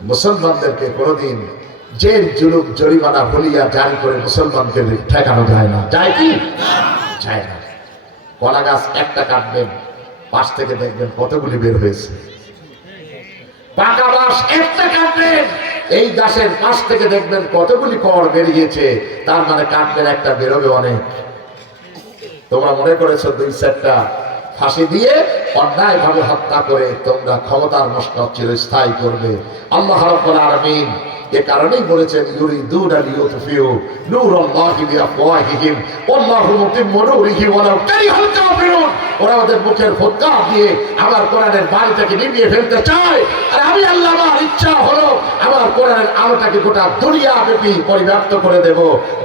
মুসলমানদেরকে কোনোদিন জেল জুলুম জরিমানা বলিয়া জারি করে মুসলমানকে ঠেকানো যায় না। যায় কি? যায় না। কলা গাছ একটা কাটবেন, পাশ থেকে দেখবেন কতগুলি বের হয়েছে। পাকা বাঁশ একটা কাটবেন, এই গাছের পাশ থেকে দেখবেন কতগুলি কড় বেরিয়েছে। তার মানে কাটবেন একটা, বেরোবে অনেক। তোমরা মনে করেছো দুই চারটা ফাঁসি দিয়ে অন্যায় ভাবে হত্যা করে তোমরা ক্ষমতার মসনদ চিরস্থায়ী করবে। আল্লাহ রাব্বুল আলামিন এ কারণেই বলেছেন, ইউরিদুনা লিইউতফিউ নূরাল্লাহি বিআফওয়াহিহিম ওয়াল্লাহু মুতিম্মু নূরিহি ওয়ালাউ কারিহাল কাফিরুন। ওরা ওদের মুখের ফুৎকার দিয়ে আমার কোরআনের বাড়িটাকে নিভিয়ে ফেলতে চায়, আর আমি আল্লাহ আমার ইচ্ছা হলো আমার কোরআনের আলোটাকে গোটা দুনিয়া ব্যাপী পরিব্যাপ্ত করে দেব,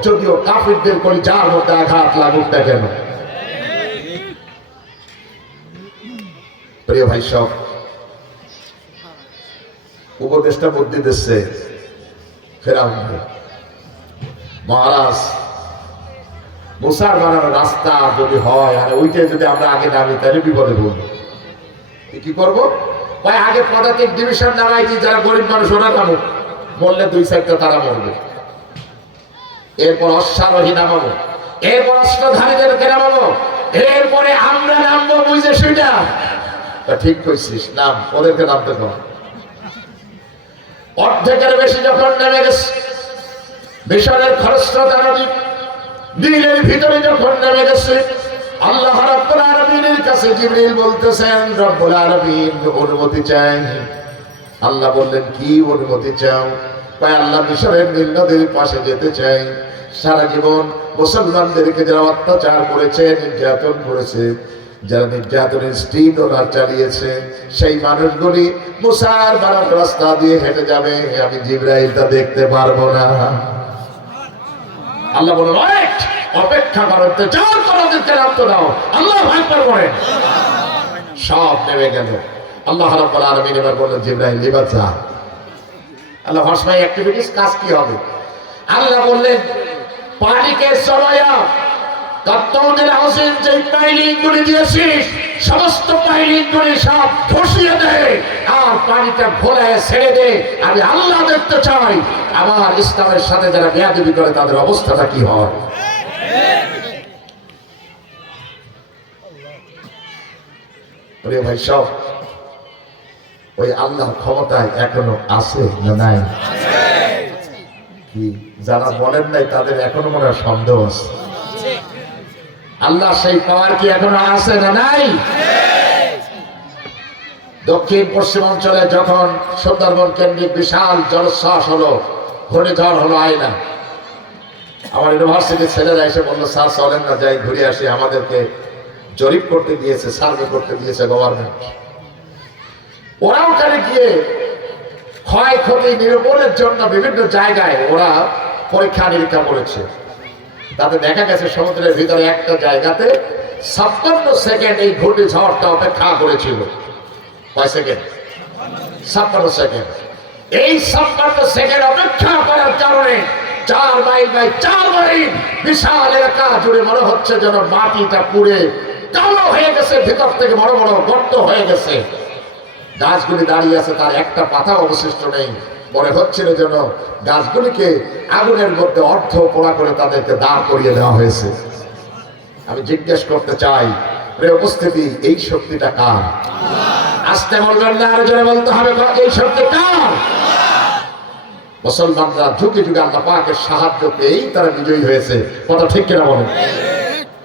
যদিও কাফিরদের কলিজার মধ্যে আঘাত লাগুক না কেন। প্রিয় ভাই সব, উপদেষ্টা বুদ্ধি দিচ্ছে ফেরাউন, মহারাজ মুসার বানানো রাস্তা যদি হয় আর ওইটাই যদি আমরা আগে নামি তাহলে বিপদে পড়ব। কি করবো? ভাই আগে পদাতিক ডিভিশন নামাই দিই, যারা গরিব মানুষ ওরা নামুক, মরলে দুই সাইডটা তারা মরবে। এরপর অশ্বারোহী নামাবো, এরপর অস্ত্রধারীদেরকে নামাবো, এরপরে আমরা নামবো বুঝে সেটা। ঠিক কইছিস, নাম, ওদেরকে নামতে কর। অর্ধেকের বেশি যখন নেমে গেছে, মিশরের খরস্রোতা নদী নীলের ভিতরে যখন নেমে গেছে, আল্লাহ রাব্বুল আলামিনের কাছে জিবরিল বলতেছেন, রব্বুল আলামিন অনুমতি চাই। আল্লাহ বললেন, কি অনুমতি চাও? কয়, আল্লাহ মিশরের নীল নদীর পাশে যেতে চাই। সারা জীবন মুসলমানদেরকে যারা অত্যাচার করেছে, নির্যাতন করেছে, যারা নির্যাতনের স্টিম রোলার চালিয়েছে, সেই মানুষগুলি মুসার বানানো রাস্তা দিয়ে হেঁটে যাবে, আমি জিবরাইল তা দেখতে পারবো না। আল্লাহ বলেন, অপেক্ষা করতে যার তোমাদেরকে নামতে দাও। আল্লাহ আকবার বলেন, সব নেমে গেল। আল্লাহ রাব্বুল আলামিন এবার বললেন, জিবরাইল এবার যা। আল্লাহ ভাষায় অ্যাক্টিভিটিস কাজ কি হবে? আল্লাহ বললেন, পানিকে সরায়া তত্ত্বদের হাসিন যে পাইলিং গুলি দিয়েছিস, সমস্ত পাইলিং গুলি সব ধসিয়ে দেয়, আর পানিটা ঘোলায় ছেড়ে দে, আমি আল্লাহ দেখতে চাই আমার ইসলামের সাথে যারা বেয়াদবি করে তাদের অবস্থাটা কি হয়। ভাই সব ওই আল্লাহর ক্ষমতায় এখনো আছে না নাই? কি যারা বলেন নাই তাদের এখনো মনে হয় সন্দেহ আছে। আল্লাহ সেই পাওয়ার কি এখনো আছে না নাই? দক্ষিণ পশ্চিম অঞ্চলে যখন সুন্দরবন কেন্দ্রিক বিশাল জলোচ্ছ্বাস হলো, ঘূর্ণিঝড় হলো আয়না, আমার ইউনিভার্সিটির ছেলেরা এসে বললো, স্যার চলেন না যাই ঘুরে আসি, আমাদেরকে জরিপ করতে দিয়েছে, সার্ভে করতে দিয়েছে গভর্নমেন্ট। ওরা ওখানে গিয়ে ক্ষয়ক্ষতি নিরূপণের জন্য বিভিন্ন জায়গায় ওরা পরীক্ষা নিরীক্ষা করেছে। তাতে দেখা গেছে সমুদ্রের ভিতরে একটা জায়গাতে 56 সেকেন্ড এই ঘূর্ণিঝড়টা অপেক্ষা করেছিল। কয় সেকেন্ড? 56 সেকেন্ড। এই 56 সেকেন্ড অপেক্ষা করার কারণে 4 মাইল বাই 4 মাইল বিশাল এলাকা জুড়ে মনে হচ্ছে যেন মাটিটা পুড়ে কালো হয়ে গেছে, ভিতর থেকে বড় বড় গর্ত হয়ে গেছে। গাছগুলি দাঁড়িয়ে আছে, তার একটা পাতা অবশিষ্ট নেই। মনে হচ্ছিল যেন গাছগুলিকে আগুনের মধ্যে অর্ধ পোড়া করে তাদেরকে দাঁড় করিয়ে দেওয়া হয়েছে। আমি জিজ্ঞেস করতে চাই, প্রিয় উপস্থিতি, এই শক্তিটা কার? আসতে বলবেন না, আরো জোরে বলতে হবে, এই শক্তি কার? মুসলমানরা যুগে যুগে আল্লাহ পাকের সাহায্য পেয়েই তারা বিজয়ী হয়েছে। কথা ঠিক কিনা বলেন?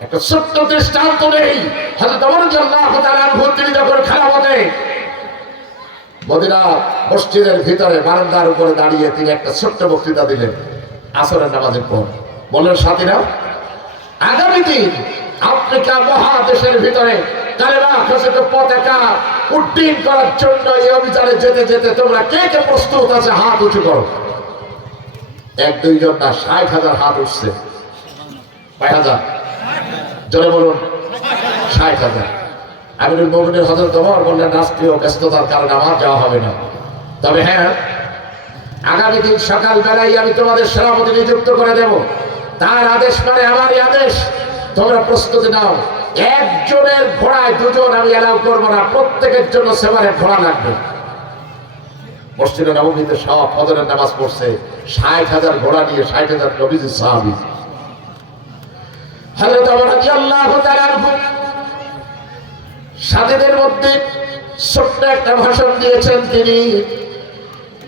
একটা ছোট্ট দৃষ্টান্ত নেই, হযরত ওমর রাদিয়াল্লাহু তাআলা আনহু তিনি যখন খেলাফতে মদিনা মসজিদের ভিতরে বারান্দার উপরে দাঁড়িয়ে তিনি একটা ছোট্ট বক্তৃতা দিলেন আসরের নামাজের পর। বলেন সাথীরা, আগামী দিন আফ্রিকা মহাদেশের ভিতরে কালেমা ঘোষিত পতাকা উড্ডীন করার জন্য এই অভিযানে যেতে যেতে তোমরা কে কে প্রস্তুত আছে হাত উঁচু করো। 1-2 জন না, 60,000 হাত উঠছে। কয় হাজার? জোরে বলুন। 60,000। আমিরুল মুমিনিন হযরত ওমর বললেন, রাষ্ট্রীয় ব্যস্ততার কারণে আমার যাওয়া হবে না, তবে হ্যাঁ, আগামী দিন সকাল বেলায় আমি তোমাদের সেনাপতি নিযুক্ত করে দেব। তার আদেশ মানে আমারই আদেশ। তোমরা প্রস্তুতি নাও। একজনের ঘোড়ায় 2 জন আমি এলাও করবো না, প্রত্যেকের জন্য সেপারেট ঘোড়া লাগবে। মসজিদে নববীতে সব ফজরের নামাজ পড়ছে 60,000 ঘোড়া নিয়ে, 60,000 নবীজির সাহাবী। হযরত ওমর রাদিয়াল্লাহু তাআলা সাথীদের মধ্যে ছোট্ট একটা ভাষণ দিয়েছেন। তিনি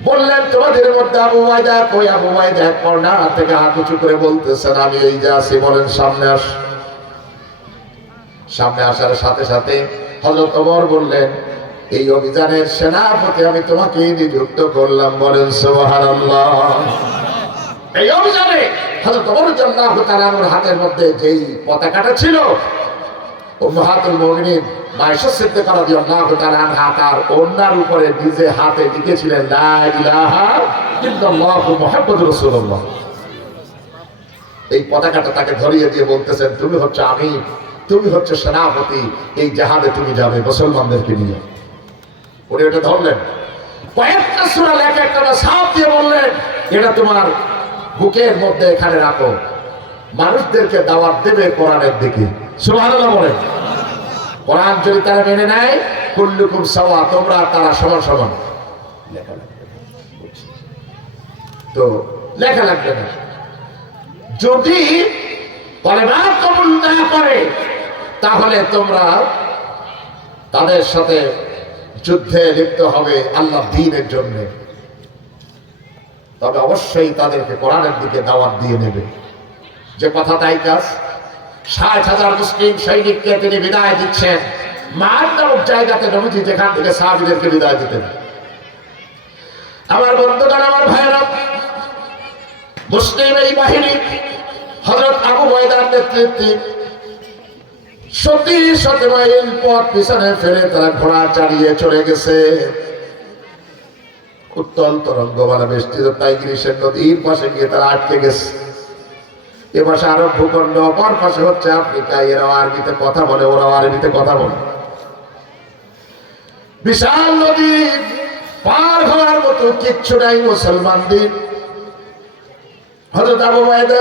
বললেন, তোমাদের মধ্যে আবু উবাইদা কই? আবু উবাইদা কর্ণা থেকে হাত উঁচু করে বলতেছেন, আমি এই যে আছি। বলেন সামনে আস। সামনে আসার সাথে সাথে হযরত ওমর বললেন, এই অভিযানের সেনাপতি আমি তোমাকে নিযুক্ত করলাম। বলেন সুবহানাল্লাহ। এই অভিযানে হযরত ওমর রাদিয়াল্লাহু তাআলার হাতের মধ্যে যেই পতাকাটা ছিল, উম্মাহাতুল মুমিনিন মায়েশা সিদ্দিকা রাদিয়াল্লাহু তাআলা আনহা তার ওড়নার উপরে নিজে হাতে লিখেছিলেন, লা ইলাহা ইল্লাল্লাহু মুহাম্মাদুর রাসূলুল্লাহ। এই পতাকাটা তাকে ধরিয়ে দিয়ে বলতেছেন, তুমি হচ্ছে আমির, তুমি হচ্ছে সেনাপতি, এই জাহাজে তুমি যাবে মুসলমানদেরকে নিয়ে। উনি এটা ধরলেন, কয়েকটা সূরা লেখা একটা সাপ দিয়ে বললেন, এটা তোমার বুকের মধ্যে এখানে রাখো, মানুষদেরকে দাওয়াত দেবে কোরআনের দিকে। সুবহানাল্লাহ বলেন। কোরআন যদি তারা মেনে নেয়, কুল্লুকুম সাওয়া, তোমরা তারা সমান সমান। লেখা লাগবে তো লেখা লাগবে না। যদি কলেমা কবুল না করে তাহলে তোমরা তাদের সাথে যুদ্ধে লিপ্ত হবে আল্লাহ দ্বীনের জন্য। তবে অবশ্যই তাদেরকে কোরআনের দিকে দাওয়াত দিয়ে নেবে। যে কথা তাই কাজ। 60,000 মুসলিম সৈনিককে তিনি বিদায় দিচ্ছেন মার নামক জায়গাতে, নবীজি যেখান থেকে সাহাবীদেরকে বিদায় দিতেন। আমার বন্ধুগণ, আমার ভাইয়েরা, মুসলিম এই বাহিনী হযরত আবু উবাইদার নেতৃত্বে 70 মাইল পথ পিছনে ফেলে তারা ঘোড়া চালিয়ে চলে গেছে। উত্তল তরঙ্গমালা বেষ্টিত টাইগ্রিসের নদীর পাশে গিয়ে তারা আটকে গেছে। এ পাশে আরব ভূখণ্ড, অপর পাশে হচ্ছে আফ্রিকা। এরাও আরবিতে কথা বলে, ওরাও আরবিতে কথা বলে। বিশাল নদী পার হওয়ার মতো কিচ্ছু নাই মুসলমানদের। হযরত আবু উবাইদা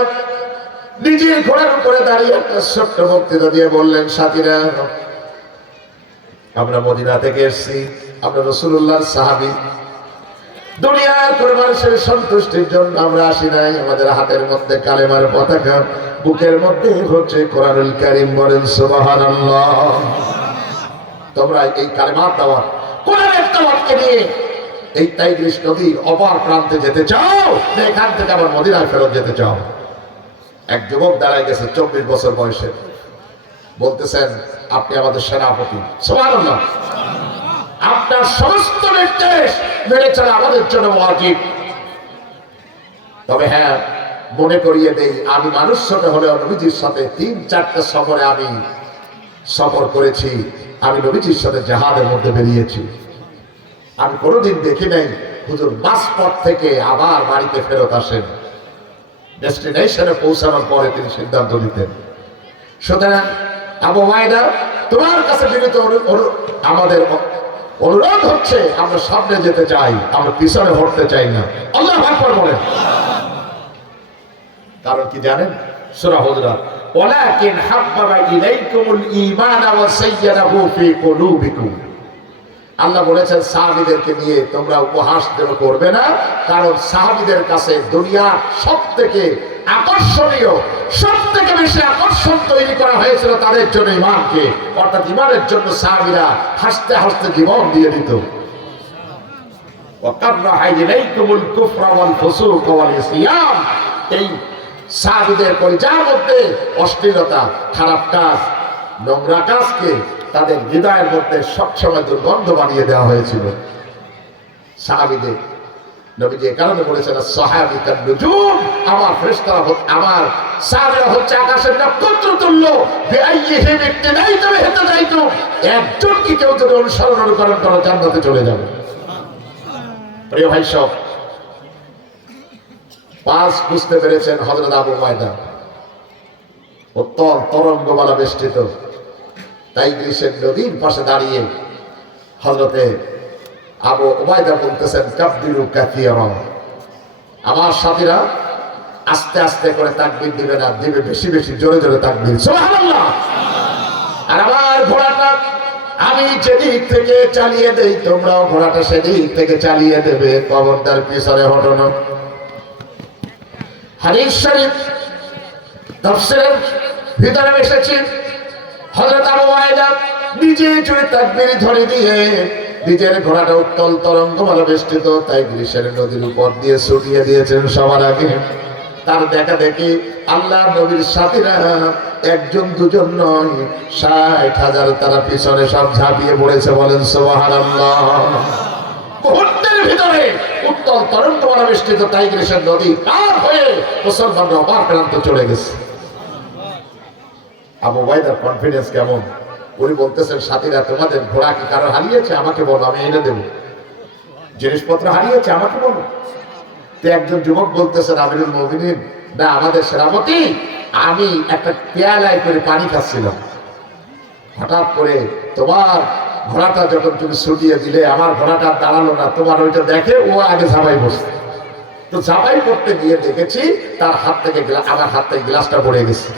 নিজের ঘোড়ার উপরে দাঁড়িয়ে একটা ছোট্ট বক্তৃতা দিয়ে বললেন, সাথীরা, আমরা মদিনা থেকে এসেছি, আমরা রাসূলুল্লাহর সাহাবী। দুনিয়ার কোন মানুষের সন্তুষ্টির জন্য আমরা আসি নাই। আমাদের হাতের মধ্যে কালেমার পতাকা, বুকের মধ্যে হচ্ছে কোরআনুল কারীম। বলেন সুবহানাল্লাহ। তোমরা এই কালেমার দাওয়াত, কোরআনের দাওয়াতকে নিয়ে এই টাইগ্রিস নদীর অপার প্রান্তে যেতে চাও, এখান থেকে আবার মদিনায় ফেরত যেতে চাও। এক যুবক দাঁড়ায় গেছে 24 বছর বয়সে, বলতেছেন আপনি আমাদের সেনাপতি। সুবহানাল্লাহ। আপনার সমস্ত নির্দেশ মেনে চলা আমাদের জন্য ওয়াজিব। তবে হ্যাঁ, মনে করিয়ে দেই, আমি মানুষ ছোট হলেও নবীজির সাথে 3-4টা সফরে আমি সফর করেছি। আমি নবীজির সাথে জাহাদের মধ্যে বেরিয়েছি। আমি কোনোদিন দেখি নাই হুজুর মাঝপথ থেকে আবার বাড়িতে ফেরত আসেন। ডেস্টিনেশনে পৌঁছানোর পরে তিনি সিদ্ধান্ত নিতেন। সুতরাং আবু উবাইদা, তোমার কাছে বিনীত আমাদের অনুরোধ হচ্ছে, আমরা সামনে যেতে চাই, আমরা পিছনে হটতে চাই না। আল্লাহু আকবার বলেন। কারণ কি জানেন? সূরা হুজুরাত, ওয়ালাকিন হাব্বাবা ইলাইকুমুল ঈমান ওয়া সায়্যারাহু ফি কুলুবিকুম। আল্লাহ বলেছেন সাহাবীদেরকে নিয়ে তোমরা উপহাস যেন করবে না, কারণ সাহাবীদের কাছে দুনিয়ার সবথেকে আকর্ষণীয়, সবথেকে বেশি আকর্ষণ তৈরি করা হয়েছিল তাদের জন্য ঈমানকে। অর্থাৎ ঈমানের জন্য সাহাবীরা হাসতে হাসতে জীবন দিয়ে দিত। ওয়া কাররাহা ইলাইকুমুল কুফরা ওয়াল ফুসুক ওয়াল ইসয়ান। এই সাহাবীদের কলিজার মধ্যে অশ্লীলতা, খারাপ কাজ, নোংরা কাজকে তাদের হৃদয়ের মধ্যে সবসময় দুর্গন্ধ বানিয়ে দেওয়া হয়েছিল। সাহাবীদের নবীজি এই কারণে বলেছেন, সাহাবী কান নুজুম, আমার ফেরেশতারা, আমার সাহাবীরা হচ্ছে আকাশের নক্ষত্র তুল্য। বিআইয়িহিম ইক্তাদাইতু ইহতাদাইতু। একজন কি কেউ যদি অনুসরণ অনুকরণ করে জান্নাতে চলে যাবে। প্রিয় ভাই সব, পাঁচ বুঝতে পেরেছেন হযরত আবু উবাইদা। উত্তল তরঙ্গমালা বেষ্টিত টাইগ্রিসের নদীর পাশে দাঁড়িয়ে হযরতে আবু উবাইদা বলতেছেন, কাব্বিরু কাসীরা। আমার সাথীরা আস্তে আস্তে করে তাকবীর দিবে না, দিবে বেশি বেশি, জোরে জোরে তাকবীর। সুবহানাল্লাহ। আর আমার ঘোড়াটা আমি যেদিক থেকে চালিয়ে দেই, তোমরাও ঘোড়াটা সেদিক থেকে চালিয়ে দেবে। খবরদার পিছনে হটো না। হাদিস শরীফ তাফসীরের ভিতরে এসেছে, হযরত আবু উবাইদা নিজে জোরে তাকবীর ধরে দিয়ে নিজের ঘোড়াটা উত্তল তরঙ্গমালা বেষ্টিত টাইগ্রিসের নদীর উপর দিয়ে ছুটিয়ে দিয়েছেন সবার আগে। তার দেখা দেখি আল্লাহ নবীর সাথীরা একজন দুজন নয়, 60,000 তারা পিছনে সব ঝাঁপিয়ে পড়েছে। বলেন সুবহানাল্লাহ। মুহূর্তের ভিতরে উত্তল তরঙ্গমালা বেষ্টিত টাইগ্রিসের নদী পার হয়ে মুসলমানরা অপার প্রান্ত চলে গেছে। আবু উবাইদার কনফিডেন্স কেমন! উনি বলতেছেন, সাথীরা তোমাদের ঘোড়া কি কারো হারিয়েছে? আমাকে বলো, আমি এনে দেবো। জিনিসপত্র হারিয়েছে? আমাকে বলো। তো একজন যুবক বলতেছেন, আমিরুল মুমিনিন, না আমাদের সেনাপতি, আমি একটা পেয়ালায় করে পানি খাচ্ছিলাম, হঠাৎ করে তোমার ঘোড়াটা যখন তুমি ছুটিয়ে দিলে, আমার ঘোড়াটা দাঁড়ালো না, তোমার ওইটা দেখে ও আগে ঝাঁপাই বসছে। তো ঝাঁপাই করতে গিয়ে দেখেছি তার হাত থেকে আমার হাত থেকে গ্লাসটা পড়ে গেছে।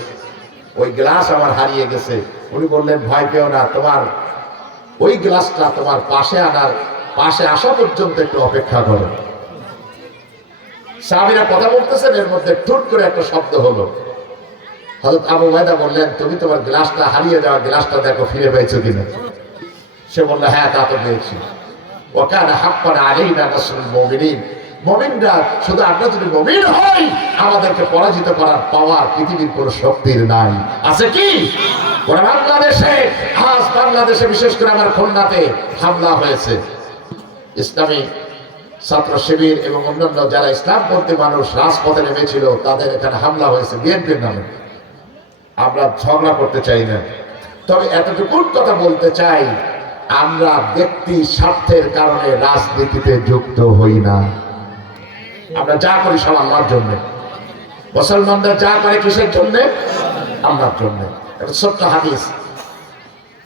ওই গ্লাস আমার হারিয়ে গেছে। উনি বললেন, ভয় পেও না, তোমার ওই গ্লাসটা তোমার পাশে আসা পর্যন্ত একটু অপেক্ষা করো। সাহাবীরা কথা বলতেছেন, এর মধ্যে ঠুট করে একটা শব্দ হলো। হযরত আবু উবাইদা বললেন, তুমি তোমার গ্লাসটা হারিয়ে যাওয়া গ্লাসটা দেখো, ফিরে পেয়েছো কিনা। সে বলল, হ্যাঁ তা তো পেয়েছি। ওয়া কানা হাক্কান আলাইনা নাসরুল মুমিনিন। মুমিনরা শুধু আমরা যদি মুমিন হই, আমাদেরকে পরাজিত করার পাওয়ার পৃথিবীর কোন শক্তির নাই। আছে কি? বাংলাদেশে বিশেষ করে আমার খুলনাতে হামলা হয়েছে। ইসলামী ছাত্র শিবির এবং অন্যান্য যারা ইসলামপন্থী মানুষ রাজপথে নেমেছিল, তাদের এখানে হামলা হয়েছে বিএনপির নামে। আমরা ঝগড়া করতে চাই না, তবে এতটুকু কথা বলতে চাই, আমরা ব্যক্তি স্বার্থের কারণে রাজনীতিতে যুক্ত হই না। আমরা যা করি সব আল্লাহর জন্য। মুসলমানরা যা করে কিসের জন্য? আল্লাহর জন্য। এটা সত্য হাদিস।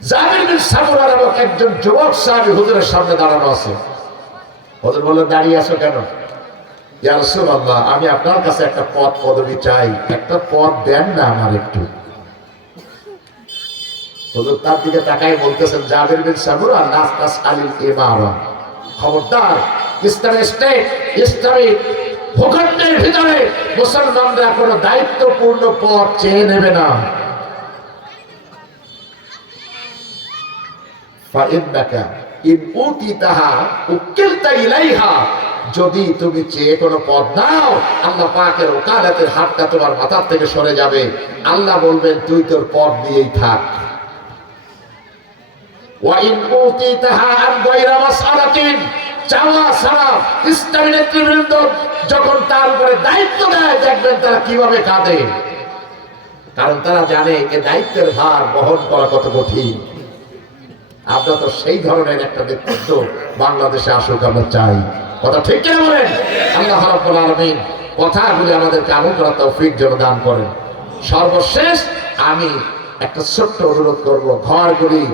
জাবির বিন সামুরা নামক একজন যুবক সাহাবী হুজুরের সামনে দাঁড়ানো আছে। হুজুর বললেন, দাঁড়িয়ে আছো কেন? ইয়া রাসূলুল্লাহ, আমি আপনার কাছে একটা পদ পদবি চাই, একটা পদ দেন না আমার একটু। হুজুর তার দিকে তাকায় বলতেছেন, জাবির বিন সামুরা নাস নাস আলিল ইমারা, খবরদার ইসলামী স্টেট, ইসলামী ভূখণ্ডের ভিতরে মুসলমানরা কোনো দায়িত্বপূর্ণ পদ চেয়ে নেবে না। ফাইন্নাকা ইন উতিতাহা উকিলতা ইলাইহা, যদি তুমি চেয়ে কোনো পদ নাও, আল্লাহ পাকের ওকালতের হাতটা তোমার মাথার থেকে সরে যাবে। আল্লাহ বলবেন তুই তোর পদ নিয়েই থাক। ওয়া ইন উতিতাহা আন গায়রা মাসআলাতিন, চাওয়া ছাড়া ইসলামী নেতৃবৃন্দ যখন তার উপরে দায়িত্ব দেয়, দেখবেন তারা কিভাবে কাঁদে, কারণ তারা জানে এই দায়িত্বের ভার বহন করা কত কঠিন। আমরা তো সেই ধরনের একটা নেতৃত্ব বাংলাদেশে আসুক আমরা চাই। কথা ঠিক কিনা বলেন? আল্লাহ রাব্বুল আলামিন কথাগুলি আমাদেরকে আমল করার তৌফিক যেন দান করেন। সর্বশেষ আমি একটা ছোট্ট অনুরোধ করব, ঘরগুলি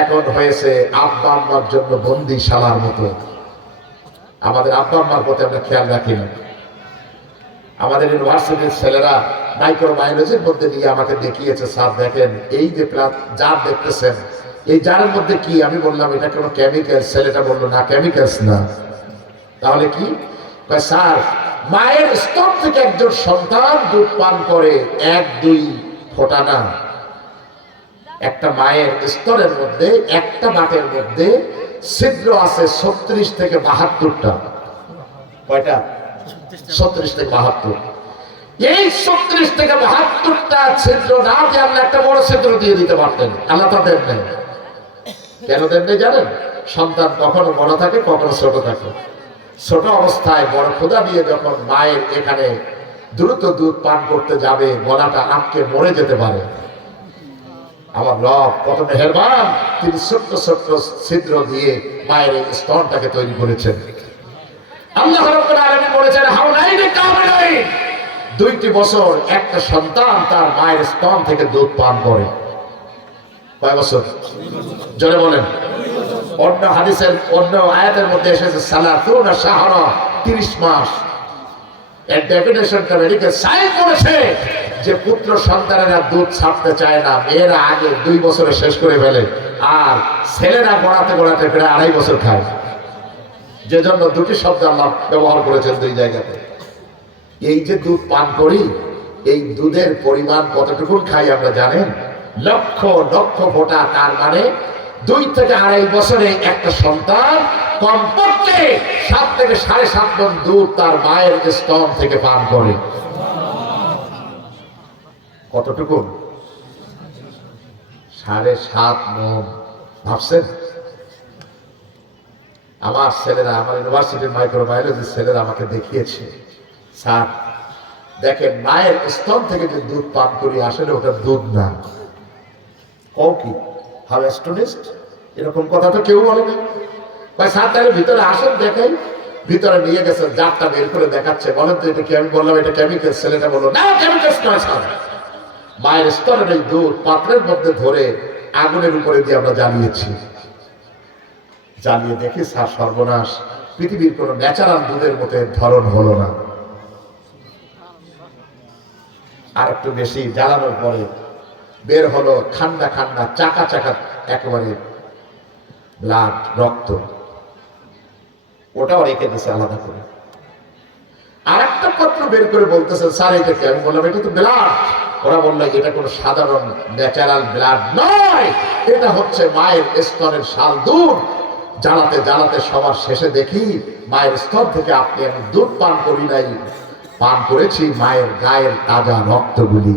এখন হয়েছে আব্বা আম্মার জন্য বন্দিশালার মতো। আমাদের আব্বা আম্মার প্রতি আমরা খেয়াল রাখি না। আমাদের ইউনিভার্সিটির ছেলেরা মাইক্রোবায়োলজির মধ্যে নিয়ে আমাকে দেখিয়েছে, স্যার দেখেন এই যে জার দেখতেছেন, এই জারের মধ্যে কি? আমি বললাম এটা কোনো কেমিক্যাল। ছেলেটা বললো না, কেমিক্যালস না। তাহলে কি? স্যার মায়ের স্তর থেকে একজন সন্তান দুধ পান করে 1-2 ফোঁটা না, একটা মায়ের স্তরের মধ্যে একটা বাটের মধ্যে ছিদ্র আছে 36 থেকে 72টা। কয়টা? 36 থেকে 72। এই 36 থেকে 72টা ছিদ্র না দিয়ে আল্লাহ একটা বড় ছিদ্র দিয়ে দিতে পারতেন, আল্লাহ তা দেন নাই। কেন দেন নাই জানেন? সন্তান কখনো বড় থাকে, কখনো ছোট থাকে। ছোট অবস্থায় বড় ক্ষুধা দিয়ে যখন মায়ের এখানে দ্রুত দুধ পান করতে যাবে, গলাটা আটকে মরে যেতে পারে। আমার রব কত মেহেরবান, তিনি ছোট্ট ছোট্ট ছিদ্র দিয়ে মায়ের এই স্তনটাকে তৈরি করেছেন। আল্লাহ রাব্বুল আলামিন বলেছেন, হাওলাইনে কামিলাইন, 2টি বছর একটা সন্তান তার মায়ের স্তন থেকে দুধ পান করে। কয় বছর? জোরে বলেন। অন্য হাদিসের অন্য আয়াতের মধ্যে এসেছে সালাতুনা শাহরা, 30 মাস। এর ডেফিনেশনটা মেডিকেল সায়েন্স বলেছে যে পুত্র সন্তানেরা দুধ ছাড়তে চায় না, মেয়েরা আগে 2 বছরে শেষ করে ফেলে, আর ছেলেরা গড়াতে গড়াতে প্রায় 2.5 বছর খায়। যে জন্য 2টি শব্দ আল্লাহ ব্যবহার করেছেন 2 জায়গাতে। এই যে দুধ পান করি, এই দুধের পরিমাণ কতটুকু খাই আমরা জানেন? লক্ষ লক্ষ ফোঁটা। তার মানে 2 থেকে 2.5 বছরে একটা সন্তান কমপক্ষে 7 থেকে 7.5 মণ দুধ তার মায়ের স্তন থেকে পান করে। কতটুকু? 7.5 মণ। ভাবছেন? আমার ছেলেরা, আমার ইউনিভার্সিটির মাইক্রোবায়োলজির ছেলেরা আমাকে দেখিয়েছে, স্যার দেখেন মায়ের স্তন থেকে যে দুধ পান করি আসলে ওটা দুধ না। কি হাউ অ্যাস্টোনিশড, এরকম কথা তো কেউ বলে না। ভাই স্যার তাহলে ভিতরে আসেন দেখাই। ভিতরে নিয়ে গেছে, জারটা বের করে দেখাচ্ছে, বলেন তো এটা কি? আমি বললাম এটা কেমিক্যাল। ছেলেটা বললো না, কেমিক্যাল নয় স্যার। মায়ের স্তরের এই দুধ পাত্রের মধ্যে ধরে আগুনের উপরে দিয়ে আমরা জ্বালিয়েছি। জ্বালিয়ে দেখি স্যার সর্বনাশ, পৃথিবীর কোনো ন্যাচারাল দুধের মতো ধরন হলো না। আর একটু বেশি জ্বালানোর পরে বের হলো ঠান্ডা ঠান্ডা চাকা চাকা একেবারে ব্লাড, রক্ত। ওটাও রেখে দিছে আলাদা করে। আর একটা পত্র বের করে বলতেছে, স্যার এটা কি? আমি বললাম এটা তো ব্লাড। ওরা বললো এটা কোনো সাধারণ ন্যাচারাল ব্লাড নয়, এটা হচ্ছে মায়ের স্তনের শাল দুধ। জ্বালাতে জ্বালাতে সবার শেষে দেখি মায়ের স্তর থেকে আপনি আমি দুধ পান করি নাই, পান করেছি মায়ের গায়ের তাজা রক্তগুলি।